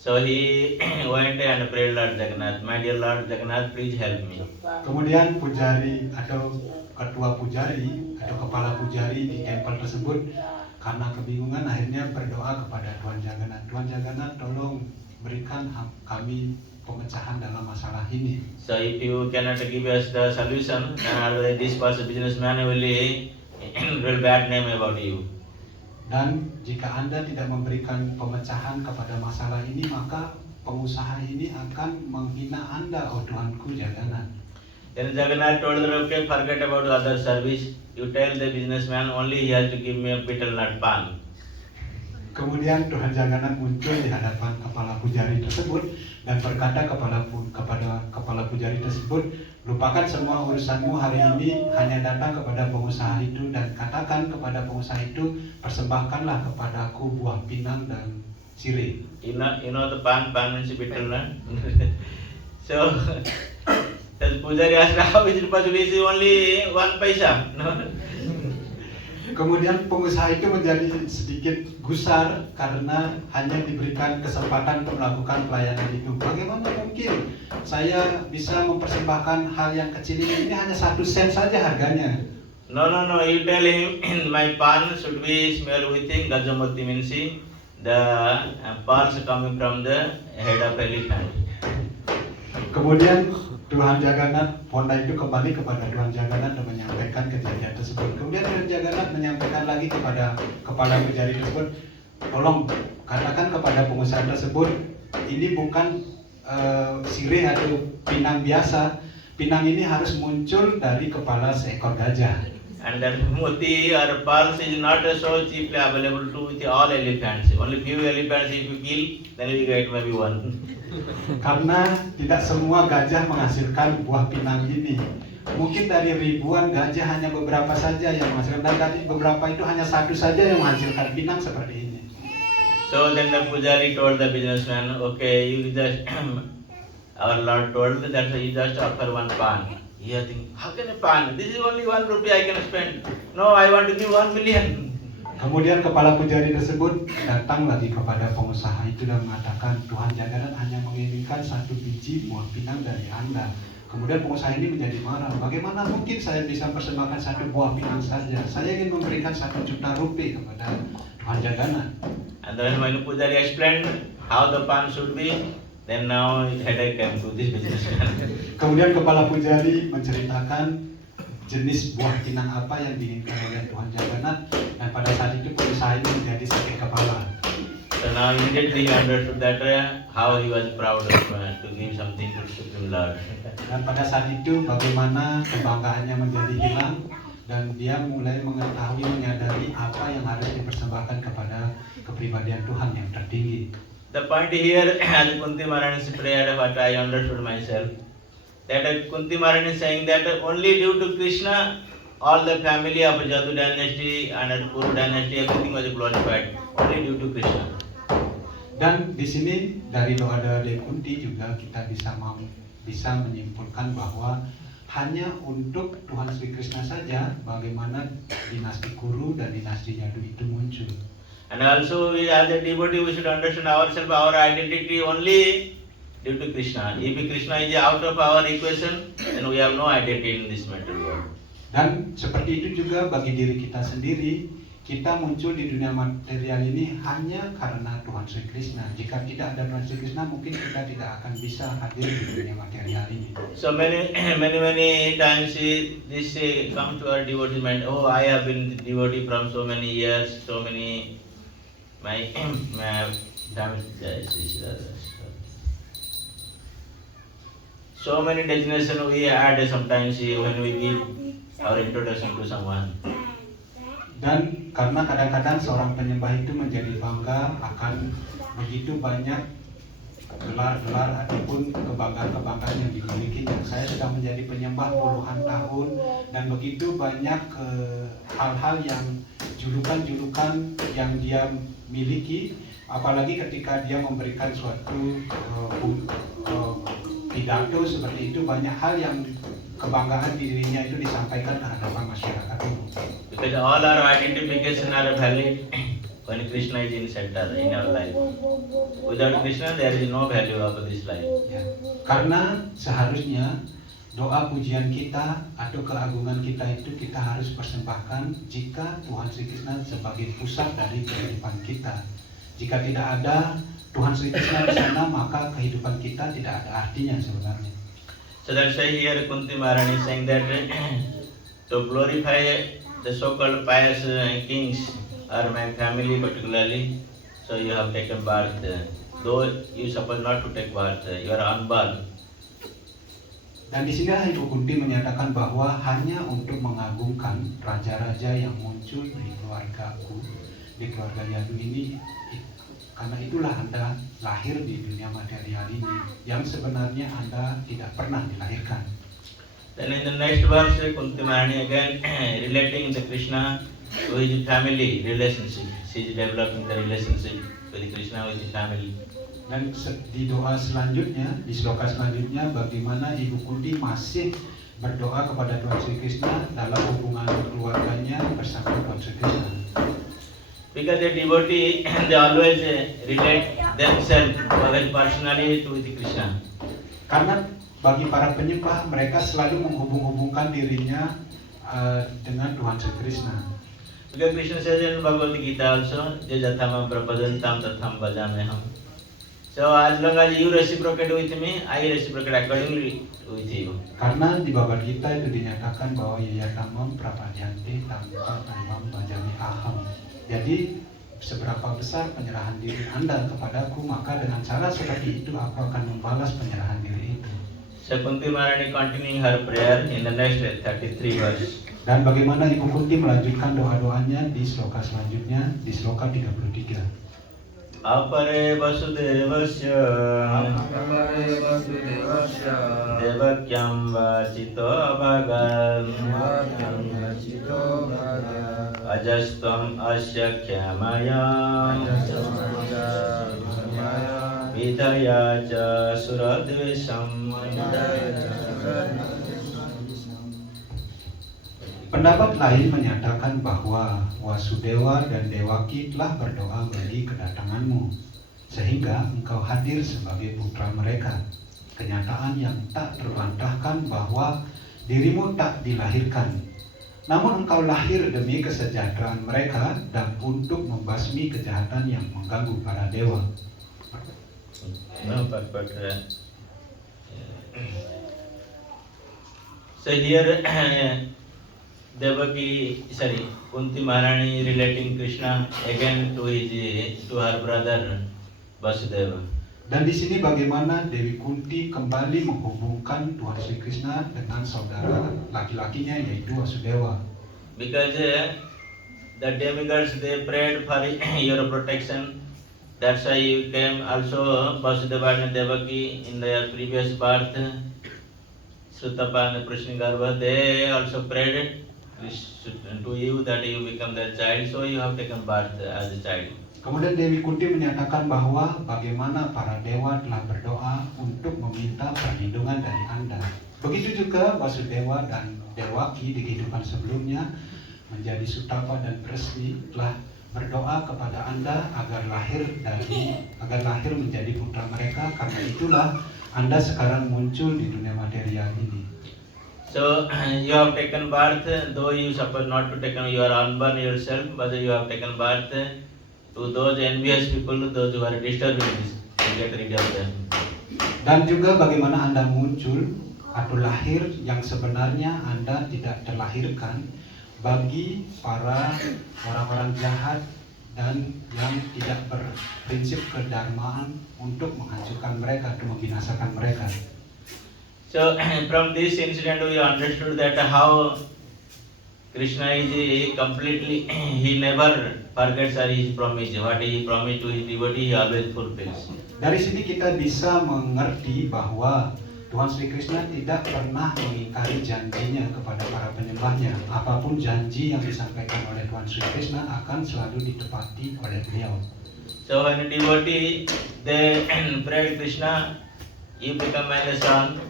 so he went and prayed Lord Jagannath, my dear Lord Jagannath, please help me. Kemudian pujari atau ketua pujari atau kepala pujari di tempel tersebut karena kebingungan akhirnya berdoa kepada Tuhan Jagannatha. Tuhan Jagannatha, tolong berikan kami pemecahan dalam masalah ini. So if you cannot give us the solution, then this person businessman will bad name about you. Dan jika Anda tidak memberikan pemecahan kepada masalah ini, maka pengusaha ini akan menghina Anda, oh Tuhanku Jagannatha. Then Jagannath told them, okay, forget about the other service. You tell the businessman only he has to give me a betel nut pan. Kemudian Tuhan Jagannatha muncul di hadapan kepala pujari tersebut dan berkata kepada kepala pujari tersebut, lupakan semua urusanmu hari ini, hanya datang kepada pengusaha itu dan katakan kepada pengusaha itu, persembahkanlah kepadaku buah pinang dan sirih. You know the pan means betel nut. So the pujari asked, how is it possible? Is only 1 paisa? No. Kemudian pengusaha itu menjadi sedikit gusar karena hanya diberikan kesempatan untuk melakukan pelayanan itu. Bagaimana mungkin saya bisa mempersembahkan hal yang kecil ini hanya 1 sen saja harganya. No, you tell him my pan should be smelled with Gajamati means the pearls coming from the head of elephant. Kemudian Tuhan Jagannatha, Honda itu kembali kepada Tuhan Jagannatha dan menyampaikan kejadian tersebut. Kemudian Tuhan Jagannatha menyampaikan lagi kepada kepala pujari tersebut, tolong katakan kepada pengusaha tersebut, ini bukan sirih atau pinang biasa. Pinang ini harus muncul dari kepala seekor gajah. And that moti or pearls is not so cheaply available to with all elephants. Only few elephants if you kill, then you get maybe one. Karena tidak semua gajah menghasilkan buah pinang ini. Mungkin dari ribuan gajah hanya beberapa saja yang menghasilkan, dan dari beberapa itu hanya 1 saja yang menghasilkan pinang seperti ini. So then the pujari told the businessman, okay, you just our Lord told that you just offer 1 pan. He think, how can a pan? This is only 1 rupee I can spend. No, I want to give 1 million. Kemudian kepala pujari tersebut datang lagi kepada pengusaha itu dan mengatakan, Tuhan Jagannatha hanya menginginkan 1 biji buah pinang dari Anda. Kemudian pengusaha ini menjadi marah. Bagaimana mungkin saya bisa persembahkan 1 buah pinang saja? Saya ingin memberikan 1 juta rupiah kepada Tuhan Jagannatha. And then when pujari explained how the pan should be, then now headache came to this businessman. Kemudian kepala pujari menceritakan jenis buah pinang apa yang diinginkan oleh Tuhan Jagannatha, dan pada saat itu pengusaha ini menjadi sakit kepala. So now immediately he understood that how he was proud of to give something to Supreme Lord. Dan pada saat itu bagaimana kebanggaannya menjadi hilang, dan dia mulai mengetahui, menyadari apa yang harus dipersembahkan kepada kepribadian Tuhan yang tertinggi. The point here, as Kunti Maharani's prayer, what I understood myself, that Kunti Maharani is saying that only due to Krishna, all the family of Jadu dynasty and Kuru dynasty, everything was glorified. Only due to Krishna. Dan di sini dari doa dari Kunti juga kita bisa menyimpulkan bahwa hanya untuk Tuhan Sri Krishna saja bagaimana dinasti Kuru dan dinasti Jadu itu muncul. And also, as a devotee, we should understand ourselves, our identity only due to Krishna. If Krishna is out of our equation, then we have no identity in this material world. Dan seperti itu juga bagi diri kita sendiri, kita muncul di dunia material ini hanya karena Tuhan Sri Krishna. Jika tidak ada Tuhan Sri Krishna, mungkin kita tidak akan bisa hadir di dunia material ini. So many times this comes to our devotee mind. Oh, I have been devotee from so many years, so many my so many designation we had sometimes when we give our introduction to someone. Dan karena kadang-kadang seorang penyembah itu menjadi bangga akan begitu banyak gelar-gelar ataupun kebanggaan-kebanggaan yang dimilikinya. Saya sudah menjadi penyembah puluhan tahun dan begitu banyak hal-hal yang julukan-julukan yang dia miliki, apalagi ketika dia memberikan suatu pidato seperti itu, banyak hal yang kebanggaan dirinya itu disampaikan ke hadapan masyarakat umum. Because all our identification are valid when Krishna is in center in our life. Without Krishna, there is no value of this life. Ya, karena seharusnya doa pujian kita atau keagungan kita itu kita harus persembahkan jika Tuhan Sri Krishna sebagai pusat dari kehidupan kita. Jika tidak ada Tuhan Sri Krishna di sana, maka kehidupan kita tidak ada artinya sebenarnya. So that's why here Kunti Maharani is saying that to glorify the so-called pious kings or my family particularly, so you have taken birth. Though you supposed not to take birth, you are unborn. Dan di sini Ibu Kunti menyatakan bahwa hanya untuk mengagungkan raja-raja yang muncul di keluargaku, di keluarga Yadu ini, karena itulah Anda lahir di dunia material ini, yang sebenarnya Anda tidak pernah dilahirkan. Then in the next verse, Kunti Maharani again relating the Krishna to his family relationship. She is developing the relationship with Krishna with his family. Dan di doa selanjutnya, di sloka selanjutnya, bagaimana Ibu Kunti masih berdoa kepada Tuhan Sri Krishna dalam hubungan keluarganya bersama Tuhan Sri Krishna. Because the devotee, they always relate themselves very personally to the Krishna. Karena bagi para penyembah, mereka selalu menghubung-hubungkan dirinya dengan Tuhan Sri Krishna. Because Krishna says in Bhagavad Gita also, Jajathama prapadantam tatham bhajameham. So as long as you reciprocate with me, I reciprocate accordingly with you. Karena di Bhagavad Gita itu dinyatakan bahwa yayatamam prapadyanti tanpa imam bajami aham. Jadi seberapa besar penyerahan diri Anda kepadaku, maka dengan cara seperti itu aku akan membalas penyerahan diri itu. So Kunti Maharani continuing her prayer in the next 33 verse. Dan bagaimana Ibu Kunti melanjutkan doa-doanya di sloka selanjutnya, di sloka 33. Apare vasudevasya devakyam vachito bhagan ajastam asya khyamaya vidaya ca suradvesham. Pendapat lain menyatakan bahwa Wasudewa dan Dewaki telah berdoa bagi kedatanganmu, sehingga engkau hadir sebagai putra mereka. Kenyataan yang tak terbantahkan bahwa dirimu tak dilahirkan, namun engkau lahir demi kesejahteraan mereka dan untuk membasmi kejahatan yang mengganggu para dewa. No, so here Kunti Maharani relating Krishna again to her brother Vasudeva. Dan di sini bagaimana Dewi Kunti kembali menghubungkan Tuhan Sri Krishna dengan saudara laki-lakinya yaitu Vasudewa. Because the demigods they prayed for your protection. That's why you came also Vasudeva and Devaki in their previous birth. Sutapa and Prishnigarva, they also prayed to you that you become their child, so you have taken birth as a child. Kemudian Dewi Kunti menyatakan bahwa bagaimana para dewa telah berdoa untuk meminta perlindungan dari Anda. Begitu juga Vasudewa dan Dewaki di kehidupan sebelumnya menjadi Sutapa dan Prishni telah berdoa kepada Anda agar lahir menjadi putra mereka. Karena itulah Anda sekarang muncul di dunia material ini. So you have taken birth, though you suppose not to take, you are unborn yourself, but you have taken birth to those envious people, those who are disturbing this, to get rid of them. Dan juga bagaimana Anda muncul atau lahir yang sebenarnya Anda tidak terlahirkan bagi para orang-orang jahat dan yang tidak berprinsip kedharmaan untuk menghancurkan mereka, untuk membinasakan mereka. So from this incident we understood that how Krishna is completely, he never forgets his promise. What he promised to his devotee, he always fulfills. Dari sini kita bisa mengerti bahwa Tuhan Sri Krishna tidak pernah mengingkari janjinya kepada para penyembahnya. Apapun janji yang disampaikan oleh Tuhan Sri Krishna akan selalu ditepati oleh beliau. So when a devotee they pray Krishna, you become my son.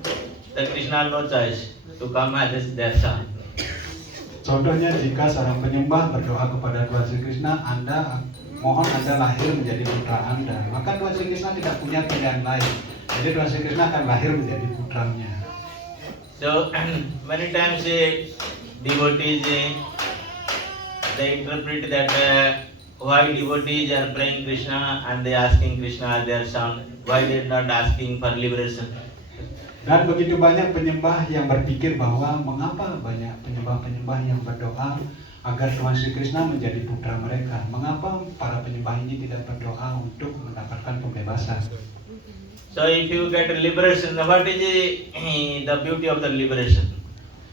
The Krishna has no choice. to come as their son. Contohnya jika seorang penyembah berdoa kepada Tuhan Sri Krishna, mohon Anda lahir menjadi putra Anda, maka Tuhan Sri Krishna tidak punya pilihan lain. Jadi Tuhan Sri Krishna akan lahir menjadi putranya. So many times devotees they interpret that why devotees are praying Krishna and they asking Krishna their son, why they are not asking for liberation. Dan begitu banyak penyembah yang berpikir bahwa mengapa banyak penyembah-penyembah yang berdoa agar Tuhan Sri Krishna menjadi putra mereka. Mengapa para penyembah ini tidak berdoa untuk mendapatkan pembebasan? So if you get liberation, what is the beauty of the liberation?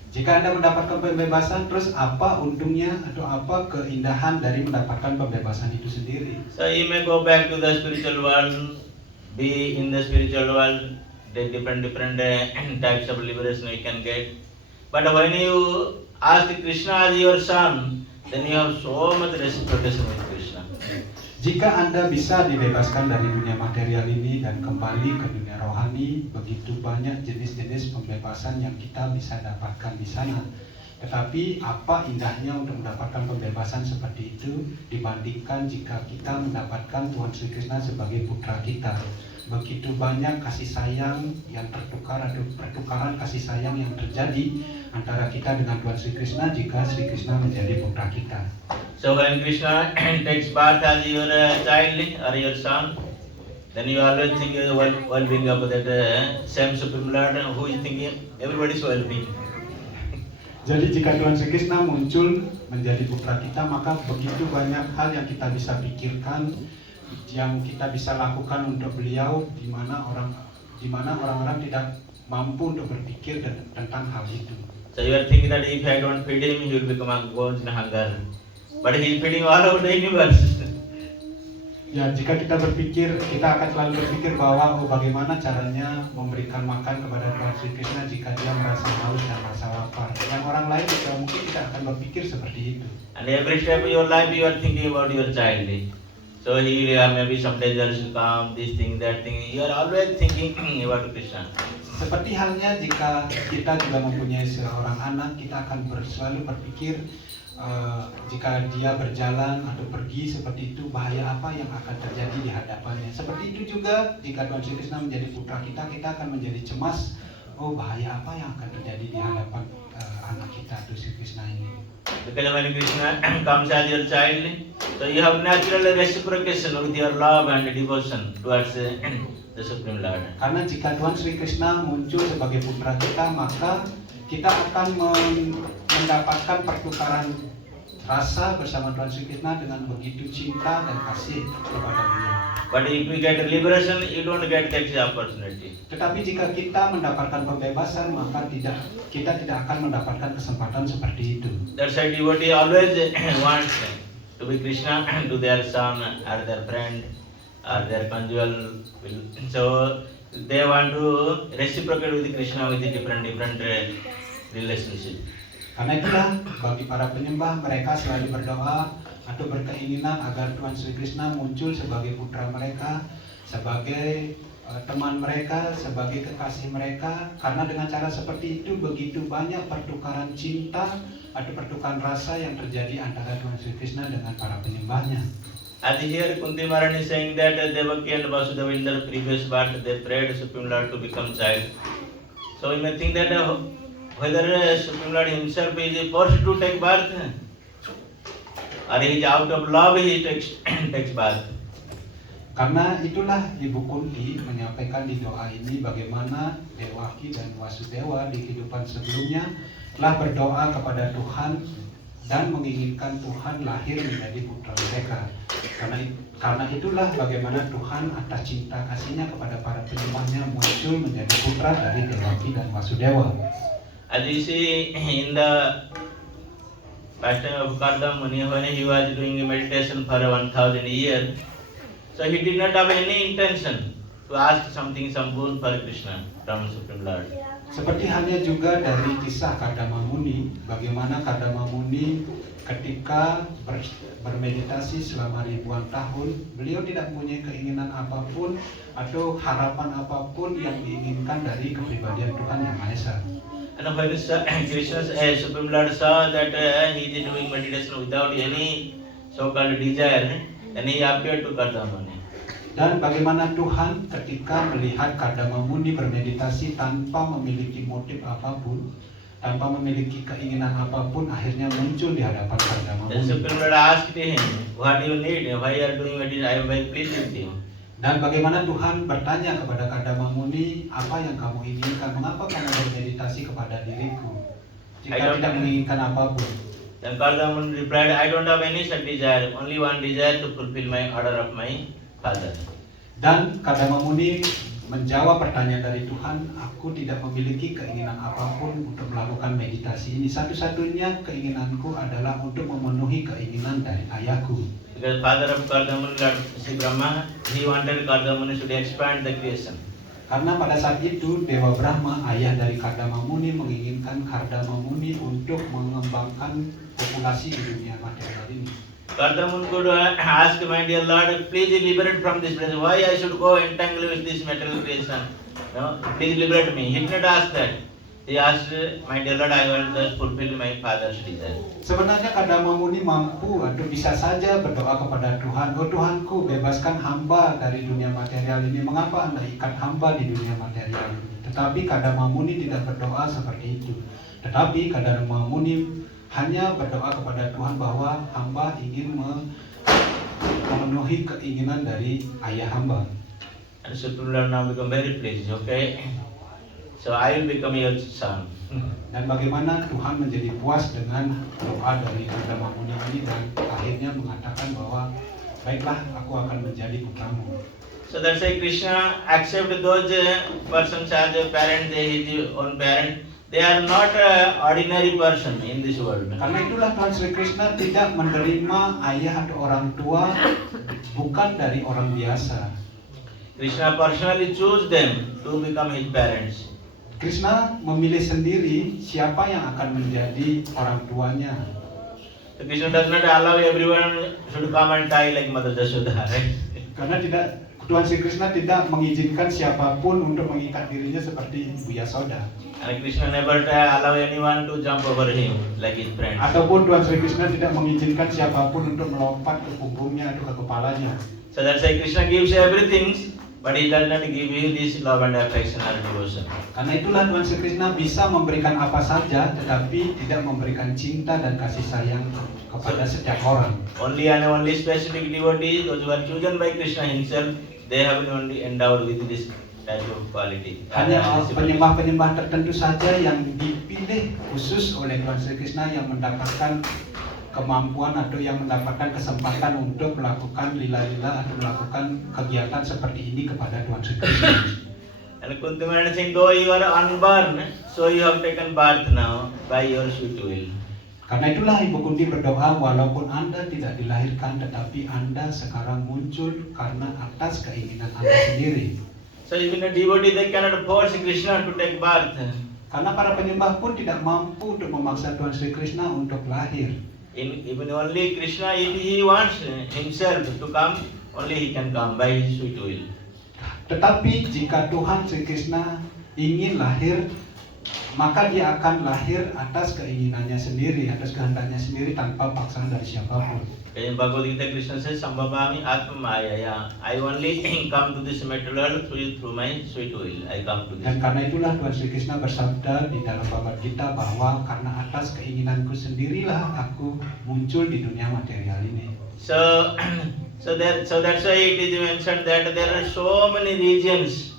Jika Anda mendapatkan pembebasan, terus apa untungnya atau apa keindahan dari mendapatkan pembebasan itu sendiri? So you may go back to the spiritual world, be in the spiritual world, the different types of liberation you can get. But when you ask Krishna as your son, then you have so much reciprocation with Krishna. Jika Anda bisa dibebaskan dari dunia material ini dan kembali ke dunia rohani, begitu banyak jenis-jenis pembebasan yang kita bisa dapatkan di sana. Tetapi apa indahnya untuk mendapatkan pembebasan seperti itu dibandingkan jika kita mendapatkan Tuhan Sri Krishna sebagai putra kita. Begitu banyak kasih sayang yang tertukar atau pertukaran kasih sayang yang terjadi antara kita dengan Tuhan Sri Krishna jika Sri Krishna menjadi putra kita. So when Krishna takes birth as your child or your son, then you always think of the well-being of that same Supreme Lord who is thinking everybody's well-being. Jadi jika Tuhan Sri Krishna muncul menjadi putra kita, maka begitu banyak hal yang kita bisa pikirkan, yang kita bisa lakukan untuk beliau, di mana orang-orang tidak mampu untuk berpikir tentang hal itu. So you are thinking that if I don't feed him, he will become in hunger. But he is feeding all over the universe. Ya, jika kita berpikir, kita akan selalu berpikir bahwa bagaimana caranya memberikan makan kepada Tuhan Sri Krishna jika dia merasa haus dan merasa lapar. Yang orang lain juga mungkin tidak akan berpikir seperti itu. And every step of your life you are thinking about your child. So he maybe some dangers will come, this thing, that thing. You are always thinking about Krishna. Seperti halnya jika kita juga mempunyai seorang anak, kita akan selalu berpikir jika dia berjalan atau pergi seperti itu, bahaya apa yang akan terjadi di hadapannya. Seperti itu juga jika Tuhan Sri Krishna menjadi putra kita, kita akan menjadi cemas. Bahaya apa yang akan terjadi di hadapan anak kita, Tuhan Sri Krishna ini. Because when Krishna comes as your child, so you have natural reciprocation with your love and devotion towards the Supreme Lord. Karena jika Tuhan Sri Krishna muncul sebagai putra kita, maka kita akan mendapatkan pertukaran rasa bersama Tuhan Sri Krishna dengan begitu cinta dan kasih kepada beliau. But if we get liberation, you don't get that opportunity. Tetapi jika kita mendapatkan pembebasan, maka kita tidak akan mendapatkan kesempatan seperti itu. That's why devotee always wants to be Krishna to their son or their friend or their conjugal. So they want to reciprocate with Krishna with the different relationship. Karena itulah bagi para penyembah, mereka selalu berdoa atau berkeinginan agar Tuhan Sri Krishna muncul sebagai putra mereka, sebagai teman mereka, sebagai kekasih mereka. Karena dengan cara seperti itu begitu banyak pertukaran cinta atau pertukaran rasa yang terjadi antara Tuhan Sri Krishna dengan para penyembahnya. As here Kunti Maharani is saying that Devaki and Vasudeva in their previous birth they prayed Supreme Lord to become child. So you may think that whether Supreme Lord himself is forced to take birth or he is out of love he takes birth. Karena itulah Ibu Kunti menyampaikan di doa ini bagaimana Devaki dan Vasudeva di kehidupan sebelumnya telah berdoa kepada Tuhan dan menginginkan Tuhan lahir menjadi putra mereka. Karena itulah bagaimana Tuhan atas cinta kasihnya kepada para penyembahnya muncul menjadi putra dari Devaki dan Vasudeva. As you see in the pastime of Karda Muni, when he was doing meditation for 1,000 years, so he did not have any intention to ask some boon for Krishna from Supreme Lord. Seperti halnya juga dari kisah Kardama Muni, bagaimana Kardama Muni ketika bermeditasi selama ribuan tahun, beliau tidak mempunyai keinginan apapun atau harapan apapun yang diinginkan dari kepribadian Tuhan Yang Maha Esa. And when Krishna, Supreme Lord saw that he is doing meditation without any so-called desire, then he appeared to Kardamani. Dan bagaimana Tuhan ketika melihat Kardama Muni bermeditasi tanpa memiliki motif apapun, tanpa memiliki keinginan apapun, akhirnya muncul di hadapan Kardama The Muni. Supreme Lord asked him, "What do you need? Why you are doing meditation? I am very pleased with you." Dan bagaimana Tuhan bertanya kepada Kardama Muni, apa yang kamu inginkan? Mengapa kamu bermeditasi kepada diriku? Jika tidak menginginkan apapun. Then Kardamani replied, "I don't have any such desire. Only one desire to fulfill my order of my father." Dan Kardama Muni menjawab pertanyaan dari Tuhan, aku tidak memiliki keinginan apapun untuk melakukan meditasi ini. Satu-satunya keinginanku adalah untuk memenuhi keinginan dari ayahku. Because father of Kardamani, Lord Sri Brahma, he wanted Kardamani should expand the creation. Karena pada saat itu Dewa Brahma, ayah dari Kardama Muni, menginginkan Kardama Muni untuk mengembangkan populasi di dunia material ini. Kardamani could ask, "My dear Lord, please liberate from this place. Why I should go entangle with this material creation? No, please liberate me." He did not ask that. He asked, "My dear Lord, I will just fulfill my father's desire." Sebenarnya Kardama Muni mampu atau bisa saja berdoa kepada Tuhan, "Oh Tuhanku, bebaskan hamba dari dunia material ini. Mengapa Anda ikat hamba di dunia material ini?" Tetapi Kardama Muni tidak berdoa seperti itu. Tetapi Kardama Muni hanya berdoa kepada Tuhan bahwa hamba ingin memenuhi keinginan dari ayah hamba. And Supreme Lord now become very pleased. Okay, so I will become your son. Dan bagaimana Tuhan menjadi puas dengan doa dari Kardama Muni ini dan akhirnya mengatakan bahwa baiklah, aku akan menjadi putramu. So that's why Krishna accept those persons as a parent, his own parent. They are not ordinary person in this world. Karena itulah Tuhan Sri Krishna tidak menerima ayah atau orang tua bukan dari orang biasa. Krishna personally choose them to become his parents. Krishna memilih sendiri siapa yang akan menjadi orang tuanya. So Krishna does not allow everyone should come and die like Mother Jashoda, right? Karena Tuhan Sri Krishna tidak mengizinkan siapapun untuk mengikat dirinya seperti Ibu Yasoda. And Krishna never allow anyone to jump over him like his friends. Ataupun Tuhan Sri Krishna tidak mengizinkan siapapun untuk melompat ke punggungnya atau ke kepalanya. So that's why Krishna gives everything, but he does not give you this love and affection or devotion. Karena itulah Tuhan Sri Krishna bisa memberikan apa saja, tetapi tidak memberikan cinta dan kasih sayang kepada setiap orang. Only and only specific devotees, those who are chosen by Krishna himself, they have been only endowed with this type of quality. Hanya penyembah-penyembah tertentu saja yang dipilih khusus oleh Tuhan Sri Krishna yang mendapatkan kemampuan atau yang mendapatkan kesempatan untuk melakukan lila-lila atau melakukan kegiatan seperti ini kepada Tuhan Sri Krishna. And Kunti Maharani saying, though you are unborn, so you have taken birth now by your sweet will. Karena itulah Ibu Kunti berdoa, walaupun Anda tidak dilahirkan, tetapi Anda sekarang muncul karena atas keinginan Anda sendiri. So even a devotee, they cannot force Krishna to take birth. Karena para penyembah pun tidak mampu untuk memaksa Tuhan Sri Krishna untuk lahir. Even only Krishna, if he wants himself to come, only he can come by his sweet will. Tetapi jika Tuhan Sri Krishna ingin lahir, maka dia akan lahir atas keinginannya sendiri, atas kehendaknya sendiri tanpa paksaan dari siapapun. In Bhagavad Gita, Krishna says, "Sambhavami Atma Mayaya." I only come to this material world through my sweet will. I come to this. Dan karena itulah Tuhan Sri Krishna bersabda di dalam Bhagavad Gita bahwa karena atas keinginanku sendirilah aku muncul di dunia material ini. So that's why it is mentioned that there are so many regions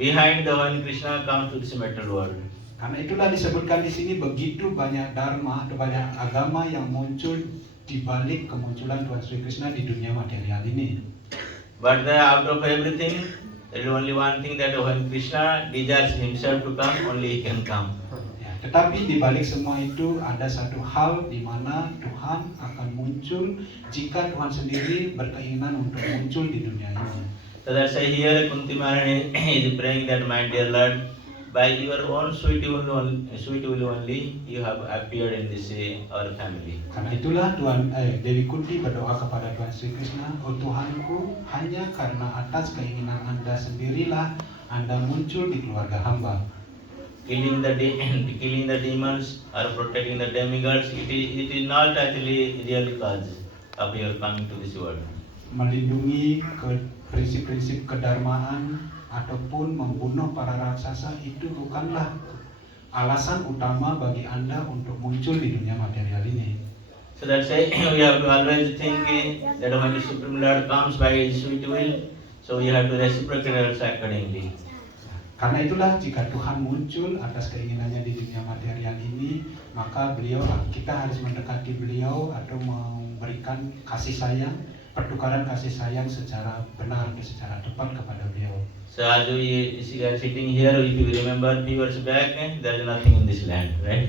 behind the when Krishna comes to this material world. Karena itulah disebutkan di sini begitu banyak dharma atau banyak agama yang muncul di balik kemunculan Tuhan Sri Krishna di dunia material ini. But out of everything, there is only one thing, that when Krishna desires himself to come, only he can come. Ya, tetapi di balik semua itu ada satu hal di mana Tuhan akan muncul jika Tuhan sendiri berkeinginan untuk muncul di dunia ini. So that's why here Kunti Maharani is praying that, my dear Lord, by your own sweet will only you have appeared in this our family. Karena itulah Dewi Kunti berdoa kepada Tuhan Sri Krishna, oh Tuhanku, hanya karena atas keinginan Anda sendirilah Anda muncul di keluarga hamba. killing killing the demons or protecting the demigods. It is not actually really cause of your coming to this world. Melindungi prinsip-prinsip kedarmaan ataupun membunuh para raksasa itu bukanlah alasan utama bagi Anda untuk muncul di dunia material ini. So that's why we have to always think that when the Supreme Lord comes by His sweet will, so we have to reciprocate also accordingly. Karena itulah jika Tuhan muncul atas keinginannya di dunia material ini, maka kita harus mendekati beliau atau memberikan kasih sayang, pertukaran kasih sayang secara benar dan secara tepat kepada beliau. So as we are sitting here, if you remember few years back, there is nothing in this land, right?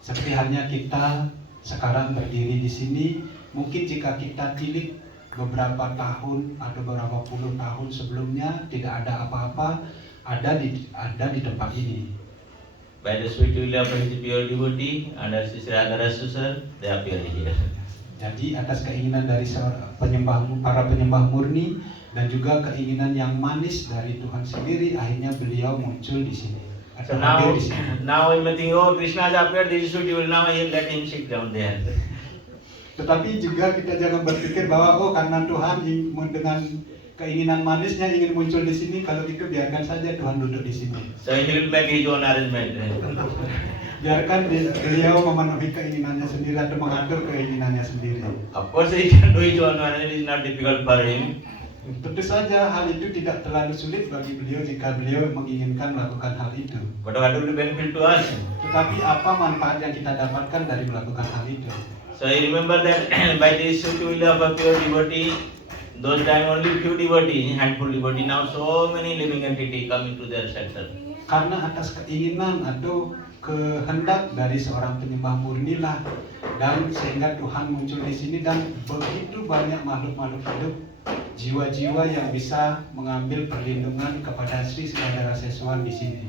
Seperti halnya kita sekarang berdiri di sini, mungkin jika kita tilik beberapa tahun atau beberapa puluh tahun sebelumnya tidak ada apa-apa ada di tempat ini. By the sweet will of His pure devotee and as Sri Radharasa sir, they appear here. Jadi atas keinginan dari para penyembah murni dan juga keinginan yang manis dari Tuhan sendiri, akhirnya beliau muncul di sini. So now we may think, oh, Krishna has appeared, this is sweet will, now let him sit down there. Tetapi juga kita jangan berpikir bahwa karena Tuhan dengan keinginan manisnya ingin muncul di sini, kalau gitu biarkan saja Tuhan duduk di sini. So he will make his own arrangement. Biarkan beliau memenuhi keinginannya sendiri atau mengatur keinginannya sendiri. Of course he can do his own arrangement, it is not difficult for him. Tentu saja hal itu tidak terlalu sulit bagi beliau jika beliau menginginkan melakukan hal itu. But what will be benefit to us? Tetapi apa manfaat yang kita dapatkan dari melakukan hal itu? So you remember that by this sweet will of a pure devotee, those time only few devotee, handful devotee, now so many living entity come into their center. Karena atas keinginan atau kehendak dari seorang penyembah murni lah, dan sehingga Tuhan muncul di sini dan begitu banyak makhluk-makhluk hidup, jiwa-jiwa yang bisa mengambil perlindungan kepada Sri Radharasa di sini.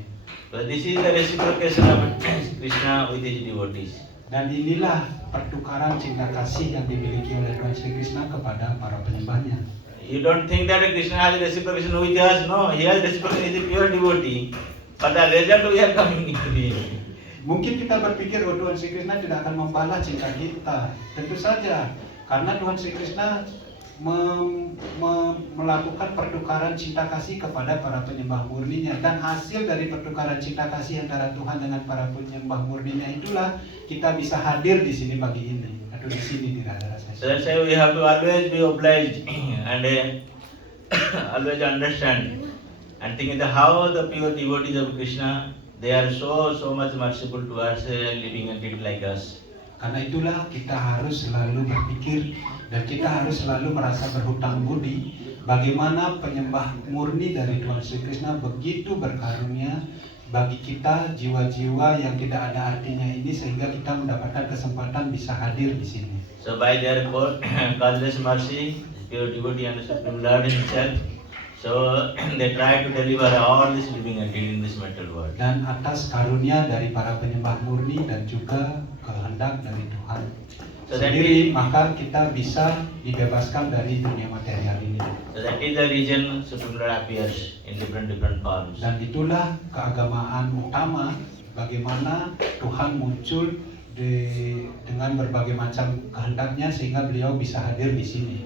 But this is the reciprocation of Krishna with his devotees. Dan inilah pertukaran cinta kasih yang dimiliki oleh Tuhan Sri Krishna kepada para penyembahnya. You don't think that Krishna has reciprocation with us? No, he has reciprocation with the pure devotee. But the result we are coming into him. Mungkin kita berpikir Tuhan Sri Krishna tidak akan membalas cinta kita. Tentu saja, karena Tuhan Sri Krishna melakukan pertukaran cinta kasih kepada para penyembah murninya, dan hasil dari pertukaran cinta kasih antara Tuhan dengan para penyembah murninya itulah kita bisa hadir di sini pagi ini atau di sini di Radharasa. So that's why we have to always be obliged and always understand and think that how the pure devotees of Krishna, they are so much merciful towards living entity like us. Karena itulah kita harus selalu berpikir dan kita harus selalu merasa berhutang budi bagaimana penyembah murni dari Tuhan Sri Krishna begitu berkarunia bagi kita jiwa-jiwa yang tidak ada artinya ini, sehingga kita mendapatkan kesempatan bisa hadir di sini. So by their causeless mercy, pure devotee and Supreme Lord himself, so they try to deliver all this living entity in this material world. Dan atas karunia dari para penyembah murni dan juga kehendak dari Tuhan sendiri, maka kita bisa dibebaskan dari dunia material ini. So that is the reason Supreme Lord appears in different forms. Dan itulah keagamaan utama bagaimana Tuhan muncul dengan berbagai macam kehendaknya sehingga beliau bisa hadir di sini.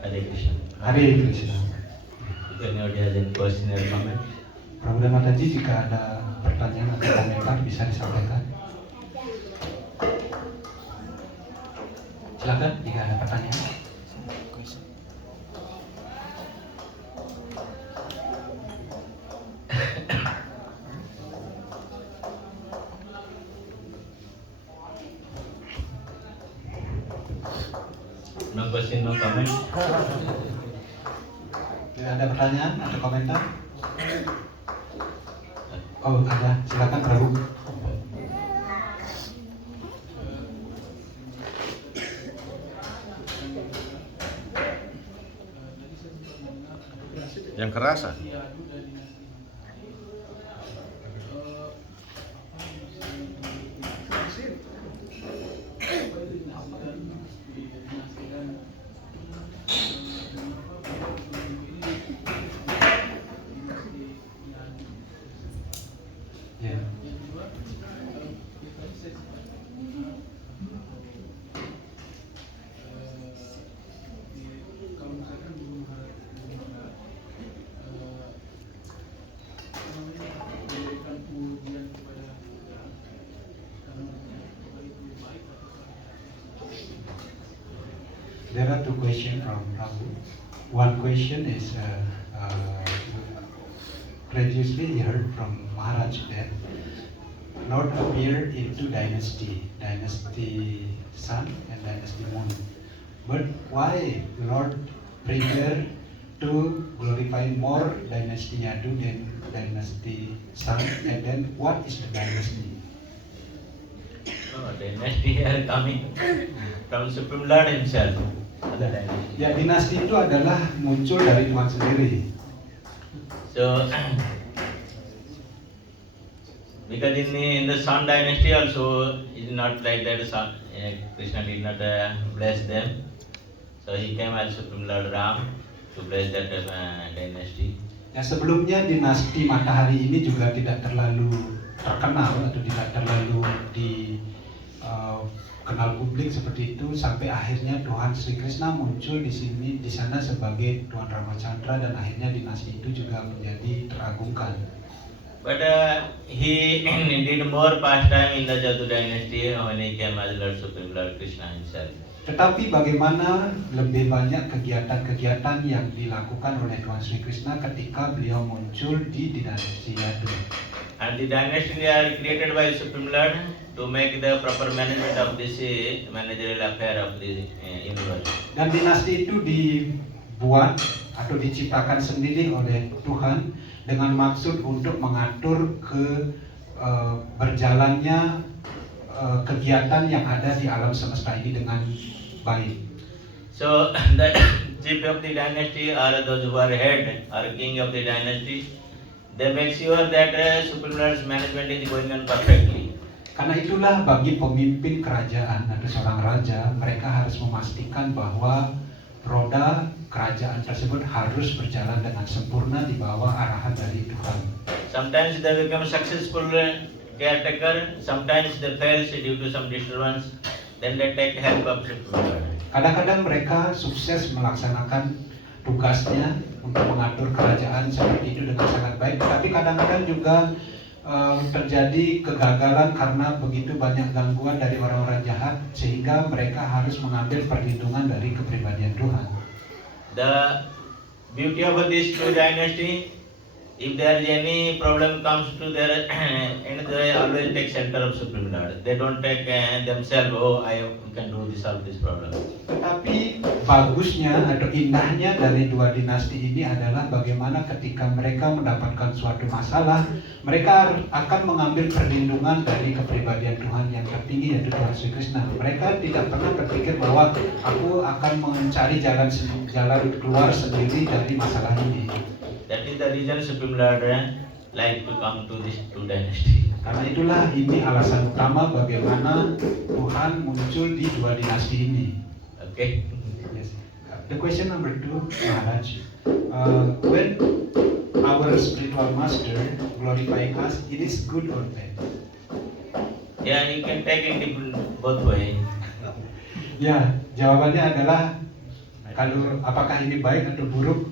Hare Krishna. Hare Krishna. If anybody has any question or comment. Prabuddha Mataji, jika ada pertanyaan atau komentar bisa disampaikan. Silakan jika ada pertanyaan. No question, no comment. Tidak ada pertanyaan atau komentar? Oh, ada. Silakan Prabu. Yang kerasa. Ya. are two questions from Prabhu. One question is previously you heard from Maharaj that Lord appeared in two dynasty Sun and dynasty Moon. But why Lord prefer to glorify more dynasty Yadu than dynasty Sun? And then what is the dynasty? No, dynasty are coming from Supreme Lord himself. The dynasty. Ya, dinasti itu adalah muncul dari Tuhan sendiri. So, because in the Sun dynasty also is not like that. Krishna did not bless them. So he came as Supreme Lord Ram to bless that dynasty. Ya, sebelumnya dinasti matahari ini juga tidak terlalu terkenal atau tidak terlalu kenal publik seperti itu sampai akhirnya Tuhan Sri Krishna muncul di sana sebagai Tuhan Ramachandra dan akhirnya dinasti itu juga menjadi teragungkan. But he did more pastime in the Jatu dynasty when he came as Lord Supreme Lord Krishna himself. Tetapi bagaimana lebih banyak kegiatan-kegiatan yang dilakukan oleh Tuhan Sri Krishna ketika beliau muncul di dinasti Yadu. And the dynasty are created by Supreme Lord to make the proper management of this managerial affair of the universe. Dan dinasti itu dibuat atau diciptakan sendiri oleh Tuhan dengan maksud untuk mengatur berjalannya kegiatan yang ada di alam semesta ini dengan baik. So the chief of the dynasty or those who are head or king of the dynasty, they make sure that Supreme Lord's management is going on perfectly. Karena itulah bagi pemimpin kerajaan atau seorang raja, mereka harus memastikan bahwa roda kerajaan tersebut harus berjalan dengan sempurna di bawah arahan dari Tuhan. Sometimes they become successful caretaker, sometimes they fail due to some disturbance, then they take help of Supreme Lord. Kadang-kadang mereka sukses melaksanakan tugasnya untuk mengatur kerajaan seperti itu dengan sangat baik, tapi kadang-kadang juga terjadi kegagalan karena begitu banyak gangguan dari orang-orang jahat sehingga mereka harus mengambil perlindungan dari kepribadian Tuhan. The beauty of these two dynasty, if there is any problem comes to their and they always take shelter of Supreme Lord. They don't take themselves, oh I can do this, solve this problem. Tetapi bagusnya atau indahnya dari dua dinasti ini adalah bagaimana ketika mereka mendapatkan suatu masalah, mereka akan mengambil perlindungan dari kepribadian Tuhan yang tertinggi yaitu Tuhan Sri Krishna. Mereka tidak pernah berpikir bahwa aku akan mencari jalan keluar sendiri dari masalah ini. That is the reason Supreme Lord like to come to this two dynasty. Karena itulah ini alasan utama bagaimana Tuhan muncul di dua dinasti ini. Okay. Yes. The question number 2, Maharaj. When our spiritual master glorifying us, it is good or bad? Yeah, you can take it in both way. Ya, jawabannya adalah kalau apakah ini baik atau buruk?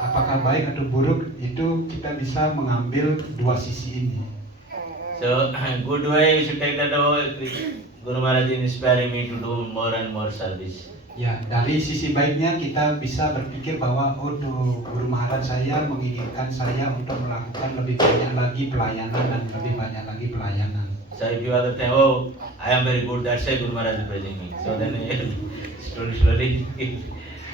Apakah baik atau buruk itu kita bisa mengambil dua sisi ini. So good way you should take that. Oh, Guru Maharaj inspiring me to do more and more service. Ya, dari sisi baiknya kita bisa berpikir bahwa tuh Guru Maharaj saya menginginkan saya untuk melakukan lebih banyak lagi pelayanan dan lebih banyak lagi pelayanan. So if you other think, oh, I am very good, that's why Guru Maharaj is praising me. So then slowly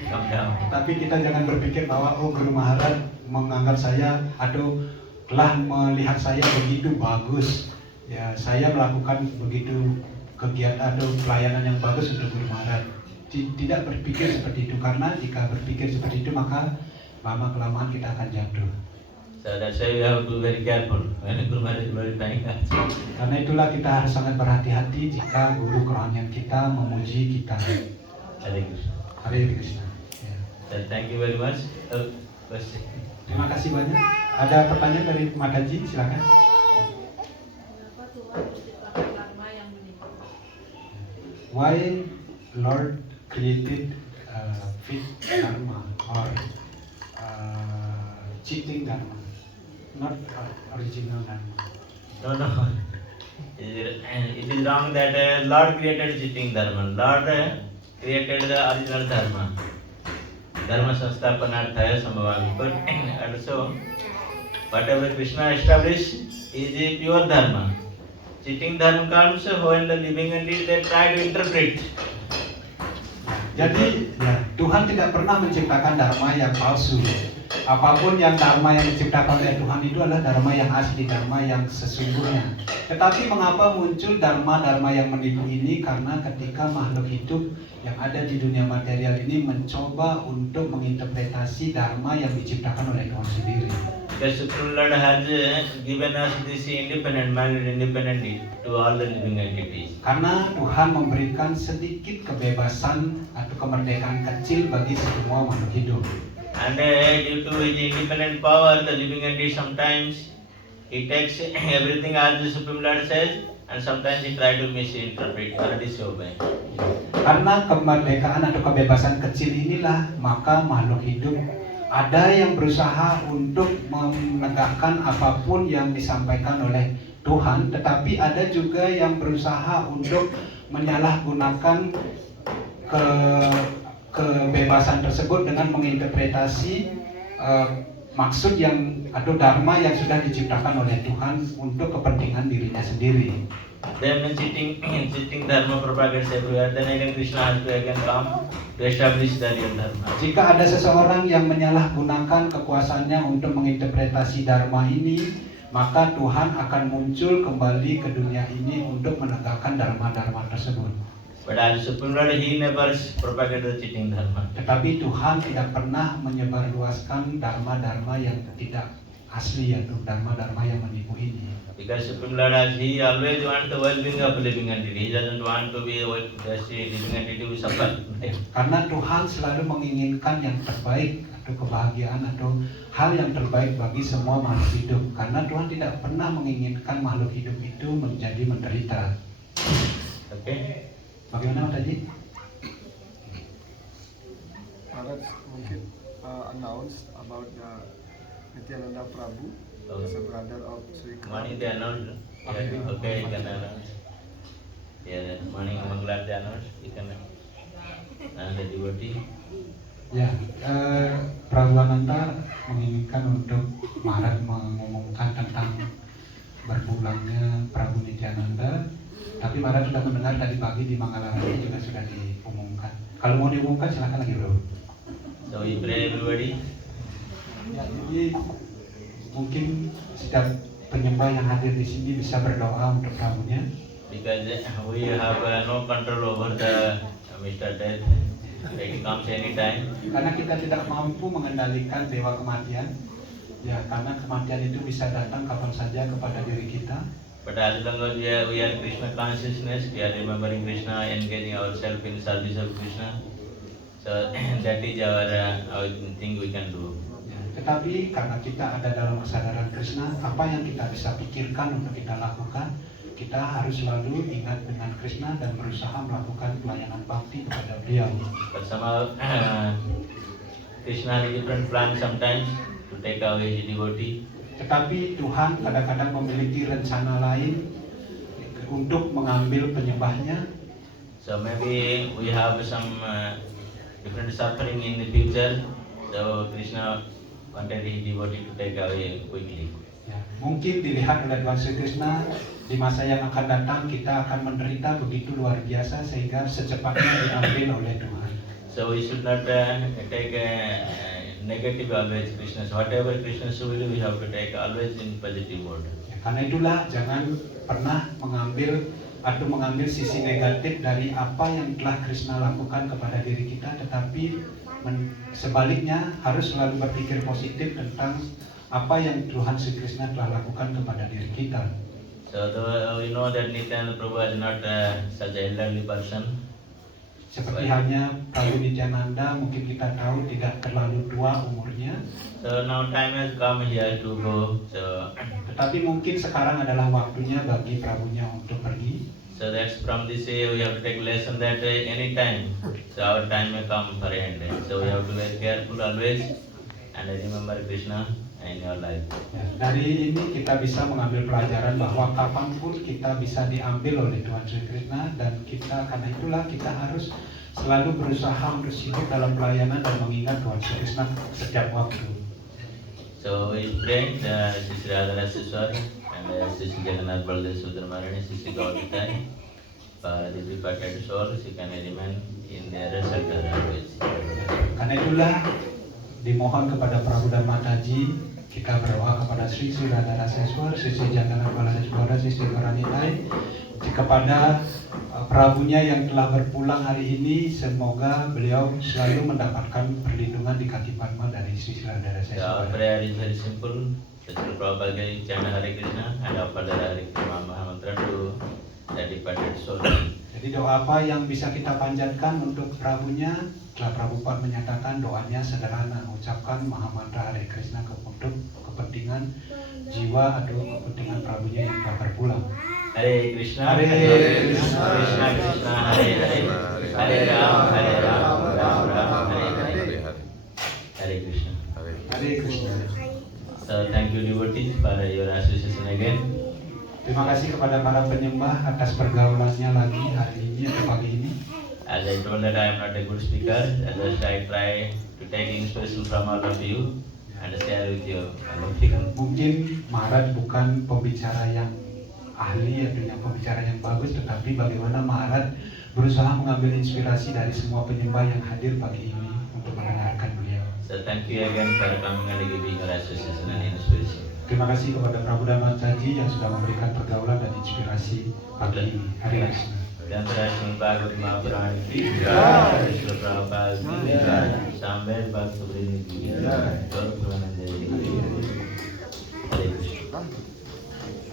come down. Tapi kita jangan berpikir bahwa Guru Maharaj menganggap saya atau telah melihat saya begitu bagus. Ya, saya melakukan begitu kegiatan atau pelayanan yang bagus untuk Guru Maharaj. Tidak berpikir seperti itu, karena jika berpikir seperti itu maka lama-kelamaan kita akan jatuh. So that's why we have to be very careful when Guru Maharaj is glorifying us. Karena itulah kita harus sangat berhati-hati jika guru kerohanian kita memuji kita. Hare Krishna. Hare Krishna. Ya. So thank you very much. Question. Terima kasih banyak. Ada pertanyaan dari Mataji, silakan. Kenapa Tuhan menciptakan karma yang meningkat? Why Lord created fit dharma or cheating dharma, not original dharma? No. It is wrong that Lord created cheating dharma. Lord created the original dharma. Dharma sansthapanarthaya sambhavami. But also, whatever Krishna established is a pure dharma. Cheating dharma comes when the living entity they try to interpret. Jadi ya, Tuhan tidak pernah menciptakan dharma yang palsu. Apapun yang dharma yang diciptakan oleh Tuhan itu adalah dharma yang asli, dharma yang sesungguhnya. Tetapi mengapa muncul dharma-dharma yang menipu ini? Karena ketika makhluk hidup yang ada di dunia material ini mencoba untuk menginterpretasi dharma yang diciptakan oleh Tuhan sendiri. The Supreme Lord has given us this independent mind and independent to all the living entities. Karena Tuhan memberikan sedikit kebebasan atau kemerdekaan kecil bagi semua makhluk hidup. And due to his independent power, the living entity sometimes he takes everything as the Supreme Lord says, and sometimes he try to misinterpret or disobey. Karena kemerdekaan atau kebebasan kecil inilah, maka makhluk hidup ada yang berusaha untuk menegakkan apapun yang disampaikan oleh Tuhan, tetapi ada juga yang berusaha untuk menyalahgunakan kebebasan tersebut dengan menginterpretasi maksud yang atau dharma yang sudah diciptakan oleh Tuhan untuk kepentingan dirinya sendiri. Then cheating dharma propagates everywhere. Then again Krishna has to again come to establish the real dharma. Jika ada seseorang yang menyalahgunakan kekuasaannya untuk menginterpretasi dharma ini, maka Tuhan akan muncul kembali ke dunia ini untuk menegakkan dharma-dharma tersebut. But as Supreme Lord, he never propagated the cheating dharma. Tetapi Tuhan tidak pernah menyebarluaskan dharma-dharma yang tidak asli atau dharma-dharma yang menipu ini. Because Supreme Lord, he always wants the well-being of living entity. He doesn't want to be just a living entity who suffer. Karena Tuhan selalu menginginkan yang terbaik atau kebahagiaan atau hal yang terbaik bagi semua makhluk hidup. Karena Tuhan tidak pernah menginginkan makhluk hidup itu menjadi menderita. Okay. Bagaimana Pak Taji? Maharaj mungkin announced about the Nityananda Prabhu as a brother of Sri Morning Krishna. they announced. Yeah, okay, you can announce. Yeah, morning Mangala they announced. You can and the devotee. Ya, Prabuananta menginginkan untuk Maharaj mengumumkan tentang berpulangnya Prabu Nityananda. Tapi Maharaj sudah mendengar tadi pagi di Mangalarati juga sudah diumumkan. Kalau mau diumumkan silakan lagi bro. So we pray everybody. Ya, jadi mungkin setiap penyembah yang hadir di sini bisa berdoa untuk Prabunya. Because we have no control over the Mr. Death. It comes anytime. Karena kita tidak mampu mengendalikan dewa kematian. Ya, karena kematian itu bisa datang kapan saja kepada diri kita. But as long as we are Krishna consciousness, we are remembering Krishna, engaging ourselves in service of Krishna. So that is our thing we can do. Ya, tetapi karena kita ada dalam kesadaran Krishna, apa yang kita bisa pikirkan untuk kita lakukan, kita harus selalu ingat dengan Krishna dan berusaha melakukan pelayanan bakti kepada beliau. But somehow Krishna has a different plan sometimes to take away his devotee. Tetapi Tuhan kadang-kadang memiliki rencana lain untuk mengambil penyembahnya. So maybe we have some different suffering in the future. So Krishna wanted his devotee to take away quickly. Ya, mungkin dilihat oleh Tuhan Sri Krishna di masa yang akan datang kita akan menderita begitu luar biasa sehingga secepatnya diambil oleh Tuhan. So we should not take negative always Krishna. So whatever Krishna will do, we have to take always in positive mode. Ya, karena itulah jangan pernah mengambil sisi negatif dari apa yang telah Krishna lakukan kepada diri kita, tetapi sebaliknya harus selalu berpikir positif tentang apa yang Tuhan Sri Krishna telah lakukan kepada diri kita. So though we know that Nityananda Prabhu is not such an elderly person. Seperti halnya Prabu Nityananda, mungkin kita tahu tidak terlalu tua umurnya. So now time has come here to go. So Tetapi mungkin sekarang adalah waktunya bagi Prabunya untuk pergi. so that's from this way we have to take lesson that any time. So our time may come for end. So we have to be very careful always and remember Krishna in your life. Ya, dari ini kita bisa mengambil pelajaran bahwa kapanpun kita bisa diambil oleh Tuhan Sri Krishna, dan kita karena itulah kita harus selalu berusaha untuk sibuk dalam pelayanan dan mengingat Tuhan Yesus Kristus setiap waktu. So we pray the Sri Radha Siswar and Sri Jagannath Baladev Sudharmarani, Sri Gauritai, para the departed souls, you can remain in their shelter always. Karena itulah dimohon kepada Prabu dan Mataji, kita berdoa kepada Sri Radha Raseswar, Sri Jagannath Baladev Sudharmarani, Sri Gauritai, kepada Prabunya yang telah berpulang hari ini, semoga beliau selalu mendapatkan perlindungan di kaki Padma dari Sri Radha So our Raseswar. prayer is very simple. The Sri Prabhupada gave chant Hare Krishna and offer the Hare Krishna Mahamantra to the departed soul. Jadi doa apa yang bisa kita panjatkan untuk Prabunya? Setelah Prabhupada menyatakan doanya sederhana, ucapkan Mahamantra Hare Krishna untuk kepentingan jiwa atau kepentingan Prabunya yang telah berpulang. Hare Krishna, Hare Krishna, Krishna Krishna, Hare Hare, Hare Ram, Ram Ram, Hare Hare. Hare Krishna. Hare Krishna. So thank you devotees for your association again. Terima kasih kepada para penyembah atas pergaulannya lagi hari ini atau pagi ini. As I told that I am not a good speaker, just I try to take inspiration from all of you and share with you. Mungkin Maharaj bukan pembicara yang ahli atau yang pembicara yang bagus, tetapi bagaimana Maharaj berusaha mengambil inspirasi dari semua penyembah yang hadir pagi ini untuk mendengarkan beliau. So thank you again for coming and giving your association and inspiration. Terima kasih kepada Prabu dan Mataji yang sudah memberikan pergaulan dan inspirasi pagi ini. Hare Krishna. Dan Srimad Bhagavad Mahapuran ki Jai. Srila Prabhupada ki Jai. Sambil Bhakti Ki Jai. Gaur Premanande. Hare Krishna.